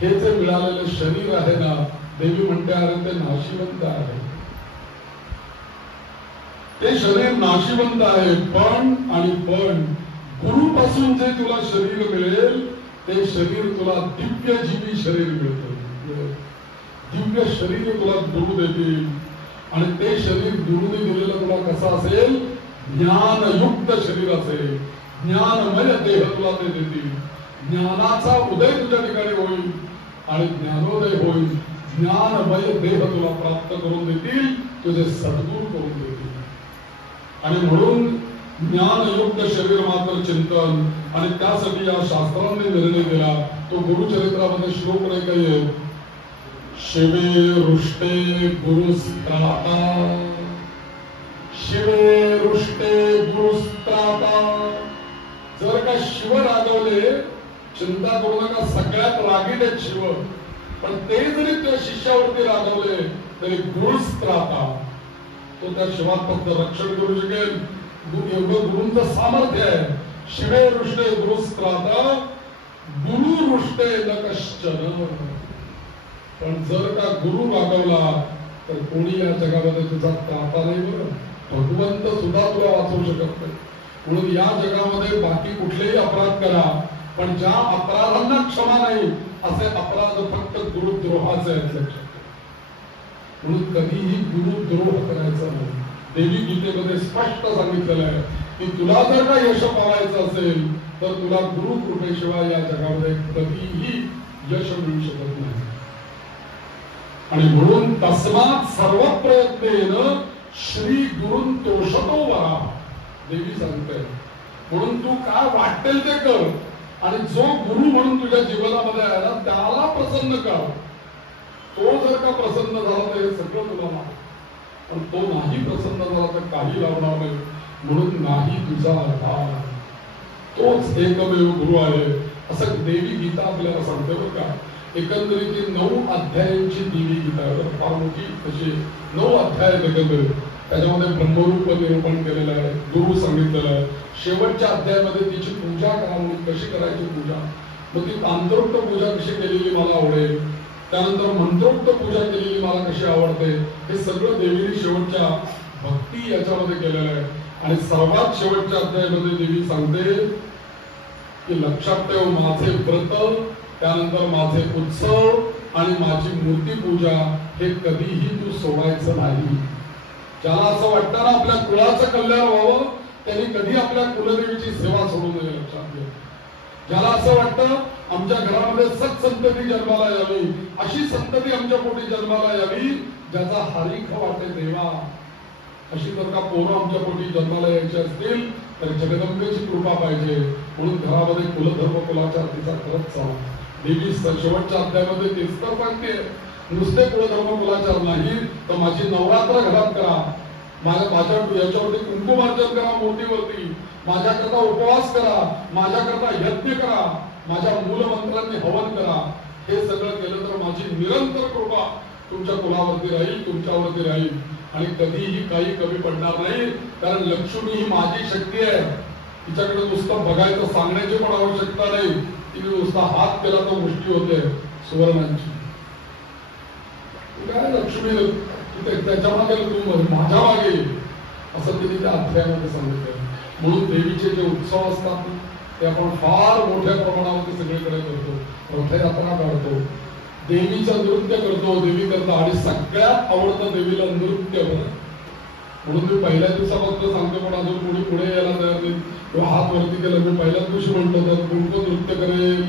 हे जे मिळालेलं शरीर आहे ना, देवी म्हणते अरे ते नाशिवंत आहे, ते शरीर नाशिवंत आहे. पण गुरुपासून जे तुला शरीर मिळेल ते शरीर तुला दिव्य जीवी शरीर मिळतं. दिव्य शरीर तुला गुरु देतील आणि ते शरीर गुरुने दिलेलं तुला कसं असेल, ज्ञानयुक्त शरीर असेल, ज्ञानमय देह तुला ते देतील. ज्ञानाचा उदय तुझ्या ठिकाणी होईल आणि ज्ञानोदय होईल. ज्ञानमय देह तुला प्राप्त करून देतील, तुझे सद्गुरू करून देतील. आणि म्हणून ज्ञानयुक्त शरीर मात्र चिंतन. आणि त्यासाठी या शास्त्रांनी निर्णय दिला. तो गुरुचरित्रामध्ये श्लोक नाही काही, शिवे रुष्टे गुरुस्त्राता, शिवे रुष्टे गुरुस्त्राता. जर का शिव रागवले, चिंता करू नका, सगळ्यात रागीट आहेत शिव, पण ते जरी त्या शिष्यावरती रागवले तरी गुरुस्त्राता. तो त्या शिवात फक्त रक्षण करू शकेल. एवढं गुरूंचं सामर्थ्य आहे. शिवे रुष्टे गुरुस्त्राता, गुरु रुष्टे न कश्चन. पण जर का गुरु रागवला तर कोणी या जगामध्ये तुझा त्राता नाही. बरं, भगवंत सुद्धा तुला वाचवू शकत नाही. म्हणून या जगामध्ये बाकी कुठलेही अपराध करा, पण ज्या अपराधांना क्षमा नाही असे अपराध फक्त गुरुद्रोहाचे आहेत. लक्षात. म्हणून कधीही गुरुद्रोह करायचा नाही. देवी गीतेमध्ये स्पष्ट सांगितलेलं आहे की तुला जर का यश पावायचं असेल तर तुला गुरु कृपेशिवाय या जगामध्ये कधीही यश मिळू शकत नाही. आणि म्हणून तस्मात सर्व प्रयत्नेन श्री गुरुं तोषतो वरा. देवी सांगते म्हणून तू काय वाटेल ते कर आणि जो गुरु म्हणून तुझ्या जीवनामध्ये आहे ना त्याला प्रसन्न कर. तो जर का प्रसन्न झाला तर हे सगळं तुला नाही, पण तो नाही प्रसन्न झाला तर काही लावणार नाही. म्हणून नाही तुझा आधार, तोच एकमेव गुरु आहे असं देवी गीता आपल्याला सांगते. बरं का, एकंदरीत 9 अध्यायांची देवी गीता आहे. फार मोठी तशी 9 अध्याय एकंदरीत. त्याच्यामध्ये ब्रह्मरूप निरूपण केलेलं आहे, गुरु सांगितलेलं आहे. शेवटच्या अध्यायामध्ये तिची पूजा करा, कशी करायची पूजा, मग ती तांत्रोक्त पूजा कशी केलेली मला आवडेल, त्यानंतर मंत्रोक्त पूजा केलेली मला कशी आवडते, हे सगळं देवीने शेवटच्या भक्ती याच्यामध्ये केलेलं आहे. आणि सर्वात शेवटच्या अध्यायामध्ये देवी सांगते की लक्षात ठेव, माझे व्रत, त्यानंतर माझे उत्सव आणि माझी मूर्ती पूजा हे कधीही तू सोडायचं नाही. ज्याला असं वाटतं ना आपल्या कुळाचं कल्याण व्हावं त्यांनी कधी आपल्या कुलदेवीची सेवा सोडू नये, लक्षात घ्या. ज्याला असं वाटतं आमच्या घरामध्ये सत्संतती जन्माला यावी, अशी संतती आमच्या पोटी जन्माला यावी ज्याचा हरीख वाटे देवा, अशी जर का पोरं आमच्या पोटी जन्माला यायची असतील तर जगदंबेची कृपा पाहिजे. म्हणून घरामध्ये कुलधर्म कुलाचार तिचा खरंच चालू. देवी शेवटच्या अध्यायामध्ये तेच तर सांगते, नुसते कुलधर्म कुलाचार नाही तर माझी नवरात्र घरात करा, माझ्या याच्यावरती कुंकुमार्जन करा, मूर्तीवरती माझ्याकरता उपवास करा, माझ्याकरता यज्ञ करा, माझ्या मूलमंत्रांनी हवन करा. हे सगळं केलं तर माझी निरंतर कृपा तुमच्या कुलावरती राहील, तुमच्यावरती राहील आणि कधीही काही कमी पडणार नाही. कारण लक्ष्मी ही माझी शक्ती आहे, तिच्याकडे नुसतं बघायचं, सांगण्याची पण आवश्यकता नाही. तिने नुसता हात केला तर गोष्टी होते सुवर्णांची. काय लक्ष्मी त्याच्या मागे तू माझ्या मागे, असं तिने त्या अध्यायामध्ये सांगितलं. म्हणून देवीचे जे उत्सव असतात ते आपण फार मोठ्या प्रमाणावरती सगळीकडे करतो. रथयात्रा काढतो, देवीचं नृत्य करतो, देवी करतो आणि सगळ्यात आवडतं देवीला नृत्य. म्हणून मी पहिल्या दिवसापासून सांगतो, पण अजून कोणी पुढे यायला तयार नाही. किंवा हात वरती केलं, मी पहिल्याच दिवशी म्हणतो तर कोणतं नृत्य करेल.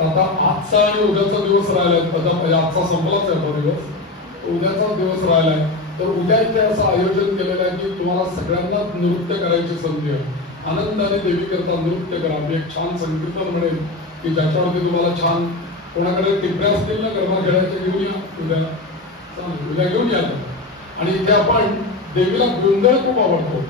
आता आजचा आणि उद्याचा दिवस राहिलाय, आजचा संपलाच आहे तो दिवस, उद्याचा दिवस राहिलाय. तर उद्या इथे असं आयोजन केलेलं आहे की तुम्हाला सगळ्यांना नृत्य करायची संधी आहे. आनंदाने देवी करता नृत्य करा. मी एक छान संकीर्तन म्हणेन की ज्याच्यावरती तुम्हाला छान, कोणाकडे टिपऱ्या असतील ना गरबा खेळायचे घेऊन या, उद्या घेऊन या. आणि इथे आपण देवीला गोंधळ खूप आवडतो,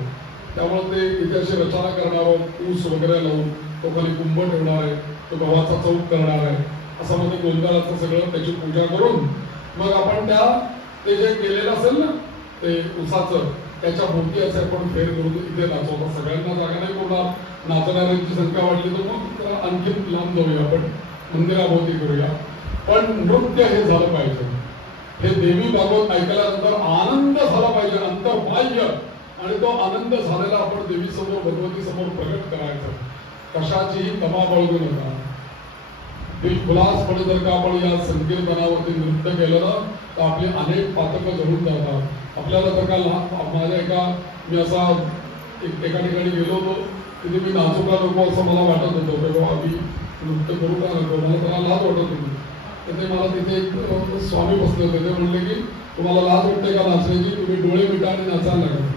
त्यामुळे ते इथे अशी रचना करणार आहोत, ऊस वगैरे लावून तो खाली कुंभ ठेवणार आहे, तो गव्हाचा चौक करणार आहे, असं मध्ये गोंधळाचं सगळं त्याची पूजा करून मग आपण ते जे केलेलं असेल ना ते उसाचं, त्याच्या भोवती असं आपण फेर करून इथे नाचवतो. सगळ्यांना जागा नाही पुरणार, नाचणाऱ्यांची संख्या वाढली तर मग आणखी लांब जाऊया, आपण मंदिराभोवती करूया. पण नृत्य हे झालं पाहिजे. हे देवी भागवत ऐकल्यानंतर आनंद झाला पाहिजे, अंतर्बाह्य. आणि तो आनंद झालेला आपण देवी समोर, भगवती समोर प्रकट करायचा. कशाचीही तमा बाळगू नका. खुलासपणे जर का आपण या संकीर्तनावरती नृत्य केलं ना तर आपली अनेक पातकं जळून जातात. आपल्याला जर का माझ्या मी असा एका ठिकाणी गेलो होतो, तिथे मी नाचू का नको असं मला वाटत होतं. तेव्हा आम्ही नृत्य करू का नको, मला त्याला लाज वाटत होती. तिथे मला तिथे एक स्वामी बसले होते, ते म्हणले की तुम्हाला लाज वाटते का नाचण्याची, तुम्ही डोळे मिटा आणि नाचायला लागले.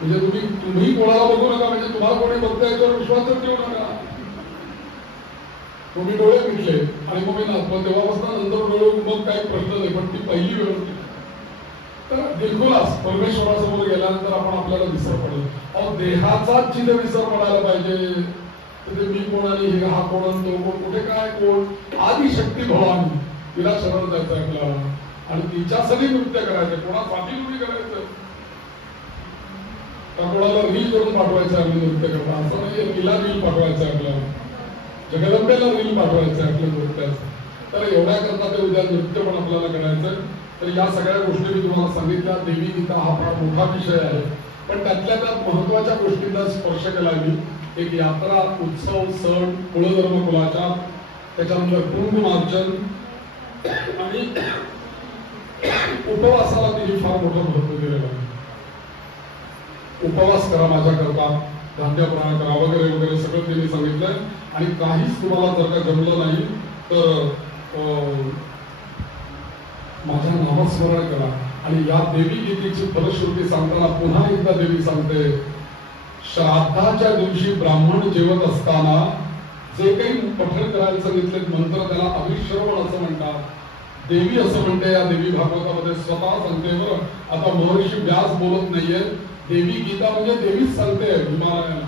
म्हणजे तुम्ही कोणाला बघू नका, म्हणजे तुम्हाला कोणी बघता याच्यावर विश्वासच ठेवू नका. तुम्ही डोळे मिटले आणि मग मी नाचलो, तेव्हापासून नंतर डोळे मग काही प्रश्न नाही. पण ती पहिली वेळ होती. तर दिलखुलास परमेश्वरासमोर गेल्यानंतर आपण आपल्याला विसर पडेल. अहो देहाचाच जिथे विसर पडायला पाहिजे, तिथे मी कोण आणि हा कोण आणि तो कोण, कुठे काय कोण, आदि शक्ती भवानी, तिला शरण जायचं आपल्याला आणि तिच्यासाठी नृत्य करायचं. कोणासाठी तुम्ही करायचं का कोणाला रील करून पाठवायचं आम्ही नृत्य करता, असं नाही. तिला रील पाठवायचं आपल्याला, जगदंबेला रील पाठवायचं आपल्या नृत्याचं. तर एवढ्या करता ते उद्या नृत्य पण आपल्याला करायचं. तर या सगळ्या गोष्टी मी तुम्हाला सांगितल्या. देवी गीता हा फार मोठा विषय आहे, पण त्यातल्या त्यात महत्वाच्या गोष्टींना स्पर्श केला मी. एक यात्रा, उत्सव, सण, कुलधर्म कुलाचार, त्याच्यानंतर कुंकुमार्चन आणि उपवासाला तिने फार मोठं महत्व दिलेलं आहे. उपवास करा माझ्याकरता, धान्यप्राण करा वगैरे वगैरे सगळं तिने सांगितलंय. आणि काहीच तुम्हाला जर का जमलं नाही तर माझ्या नामस्मरण करा. आणि या देवी गीतेची फलश्रुती सांगताना पुन्हा एकदा देवी सांगते, श्राद्धाच्या दिवशी ब्राह्मण जेवत असताना जे काही पठण करायला सांगितले मंत्र त्याला अभिश्रवण असं म्हणतात. देवी असं म्हणते या देवी भागवतामध्ये, स्वतः सांगते. बरं, आता महर्षी व्यास बोलत नाहीये, देवी गीता म्हणजे देवीच सांगते हिमालयाला.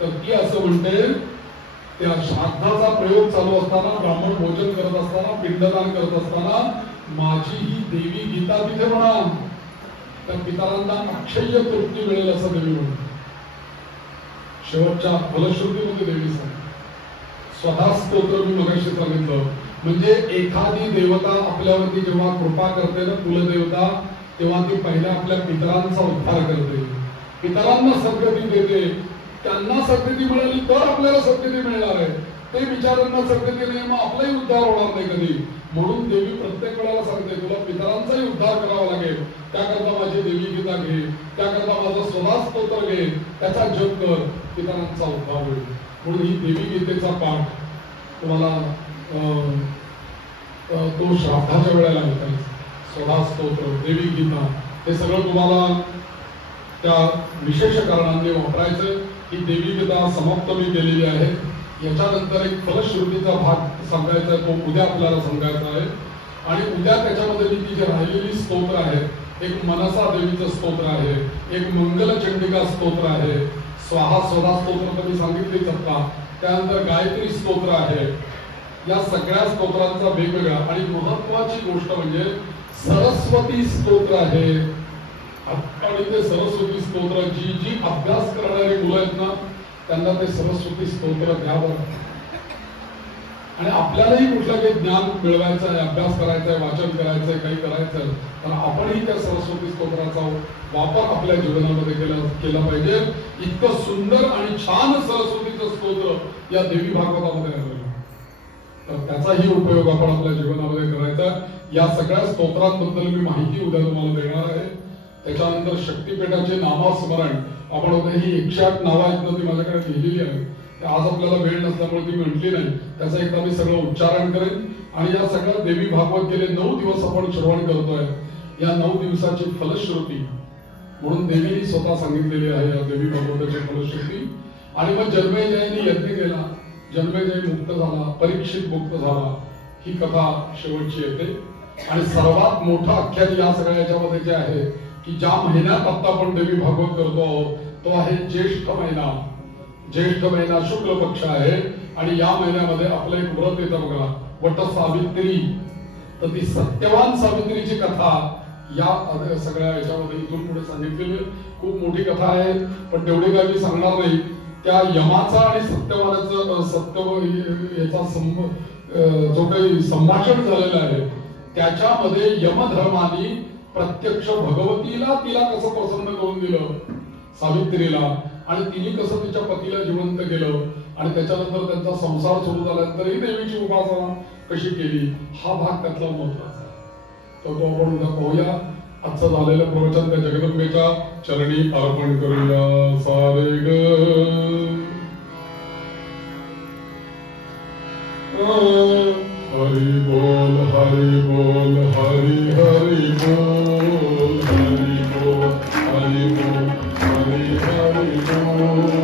तर ती असं म्हणते, त्या श्राद्धाचा प्रयोग चालू असताना, ब्राह्मण भोजन करत असताना, पिंडदान करत असताना माझी ही देवी गीता तिथे म्हणा, त्या पितरांना अक्षय्य तृप्ती मिळेल असं देवी म्हणते. शेवटच्या फलश्रुतीमध्ये देवी सांगते. स्वतः स्तोत्र मी मगाशी सांगितलं. म्हणजे एखादी देवता आपल्यावरती जेव्हा कृपा करते ना, कुलदेवता, तेव्हा ती पहिल्या आपल्या पितरांचा उद्धार करते, पितरांना सद्गती देते. त्यांना सद्गती मिळाली तर आपल्याला सद्गती मिळणार आहे. ते विचारांना सगळं मग आपलाही उद्धार होणार नाही कधी. म्हणून देवी प्रत्येक वेळेला सांगते तुला पितरांचाही उद्धार करावा लागेल, त्याकरता माझी देवी गीता घे, त्याकरता माझं स्वधा स्तोत्र घे, त्याचा जप कर, पितरांचा उद्धार होईल. म्हणून ही देवी गीतेचा पाठ तुम्हाला तो श्राद्धाच्या वेळेला ऐकायचा. स्वधा स्तोत्र, देवी गीता हे सगळं तुम्हाला त्या विशेष कारणांनी वापरायचं. ही देवी गीता समाप्त मी केलेली आहे. याच्यानंतर एक फलश्रुतीचा भाग सांगायचा आहे, तो उद्या आपल्याला सांगायचा आहे. आणि उद्या त्याच्यामध्ये ती जी राहिलेली स्तोत्र आहे, एक मनसा देवीचं स्तोत्र आहे, एक मंगलचंडिका स्तोत्र आहे, स्वाहा स्वधा स्तोत्र तर मी सांगितलीच आता, त्यानंतर गायत्री स्तोत्र आहे. या सगळ्या स्तोत्रांचा वेगवेगळा आणि महत्वाची गोष्ट म्हणजे सरस्वती स्तोत्र आहे. आणि ते सरस्वती स्तोत्र जी जी अभ्यास करणारी मुलं आहेत ना, त्यांना ते सरस्वती स्तोत्र द्यावं. आणि आपल्यालाही कुठलं काही ज्ञान मिळवायचं आहे, अभ्यास करायचा आहे, वाचन करायचंय, काही करायचं तर आपणही त्या सरस्वती स्तोत्राचा वापर आपल्या जीवनामध्ये केला पाहिजे. इतकं सुंदर आणि छान सरस्वतीचं स्तोत्र या देवी भागवतामध्ये आहे, तर त्याचाही उपयोग आपण आपल्या जीवनामध्ये करायचा. या सगळ्या स्तोत्रांबद्दल मी माहिती उद्या तुम्हाला देणार आहे. त्याच्यानंतर शक्तीपीठाचे नामस्मरण आपण होते, ही 108 नावं आहेत ना, ती माझ्याकडे लिहिलेली आहे. आज आपल्याला वेळ नसल्यामुळे ती म्हटली नाही, त्याचा एकदा मी सगळं उच्चारण करेन. आणि या सगळ्या देवी भागवत गेले 9 दिवस आपण श्रवण करतोय. या 9 दिवसाची फलश्रुती म्हणून देवीने स्वतः सांगितलेली आहे या देवी भागवताची फलश्रुती. आणि मग जन्मेजयने यज्ञ केला, जन्मेजय मुक्त झाला, परीक्षित मुक्त झाला, ही कथा शेवटची येते. आणि सर्वात मोठं आख्यान या सगळ्या याच्यामध्ये जे आहे की ज्या महिन्यात आता आपण देवी भागवत करतो आहोत तो आहे ज्येष्ठ महिना. ज्येष्ठ महिना शुक्ल पक्ष आहे. आणि या महिन्यामध्ये आपलं एक व्रत येतं बघा, वट सावित्री. तर ती सत्यवान सावित्रीची कथा या सगळ्या याच्यामध्ये इथून पुढे सांगितलेली खूप मोठी कथा आहे, पण तेवढी काय मी सांगणार नाही. त्या यमाचा आणि सत्यवानाचं याचा जो काही संभाषण झालेलं आहे त्याच्यामध्ये यमधर्माने प्रत्यक्ष भगवतीला तिला कसं प्रसन्न करून दिलं सावित्रीला, आणि तिने कसं तिच्या पतीला जिवंत केलं, आणि त्याच्यानंतर त्यांचा संसार सुरू झाल्यानंतरही देवीची उपासना कशी केली, हा भाग त्यातला महत्वाचा आहे. तर तो आपण उद्या पाहूया. आजचं झालेलं प्रवचन त्या जगदंबेच्या चरणी अर्पण करूया. सारे ग हरि बोल हरि बोल हरि हरि बोल हरि बोल हरि बोल हरि हरि बोल.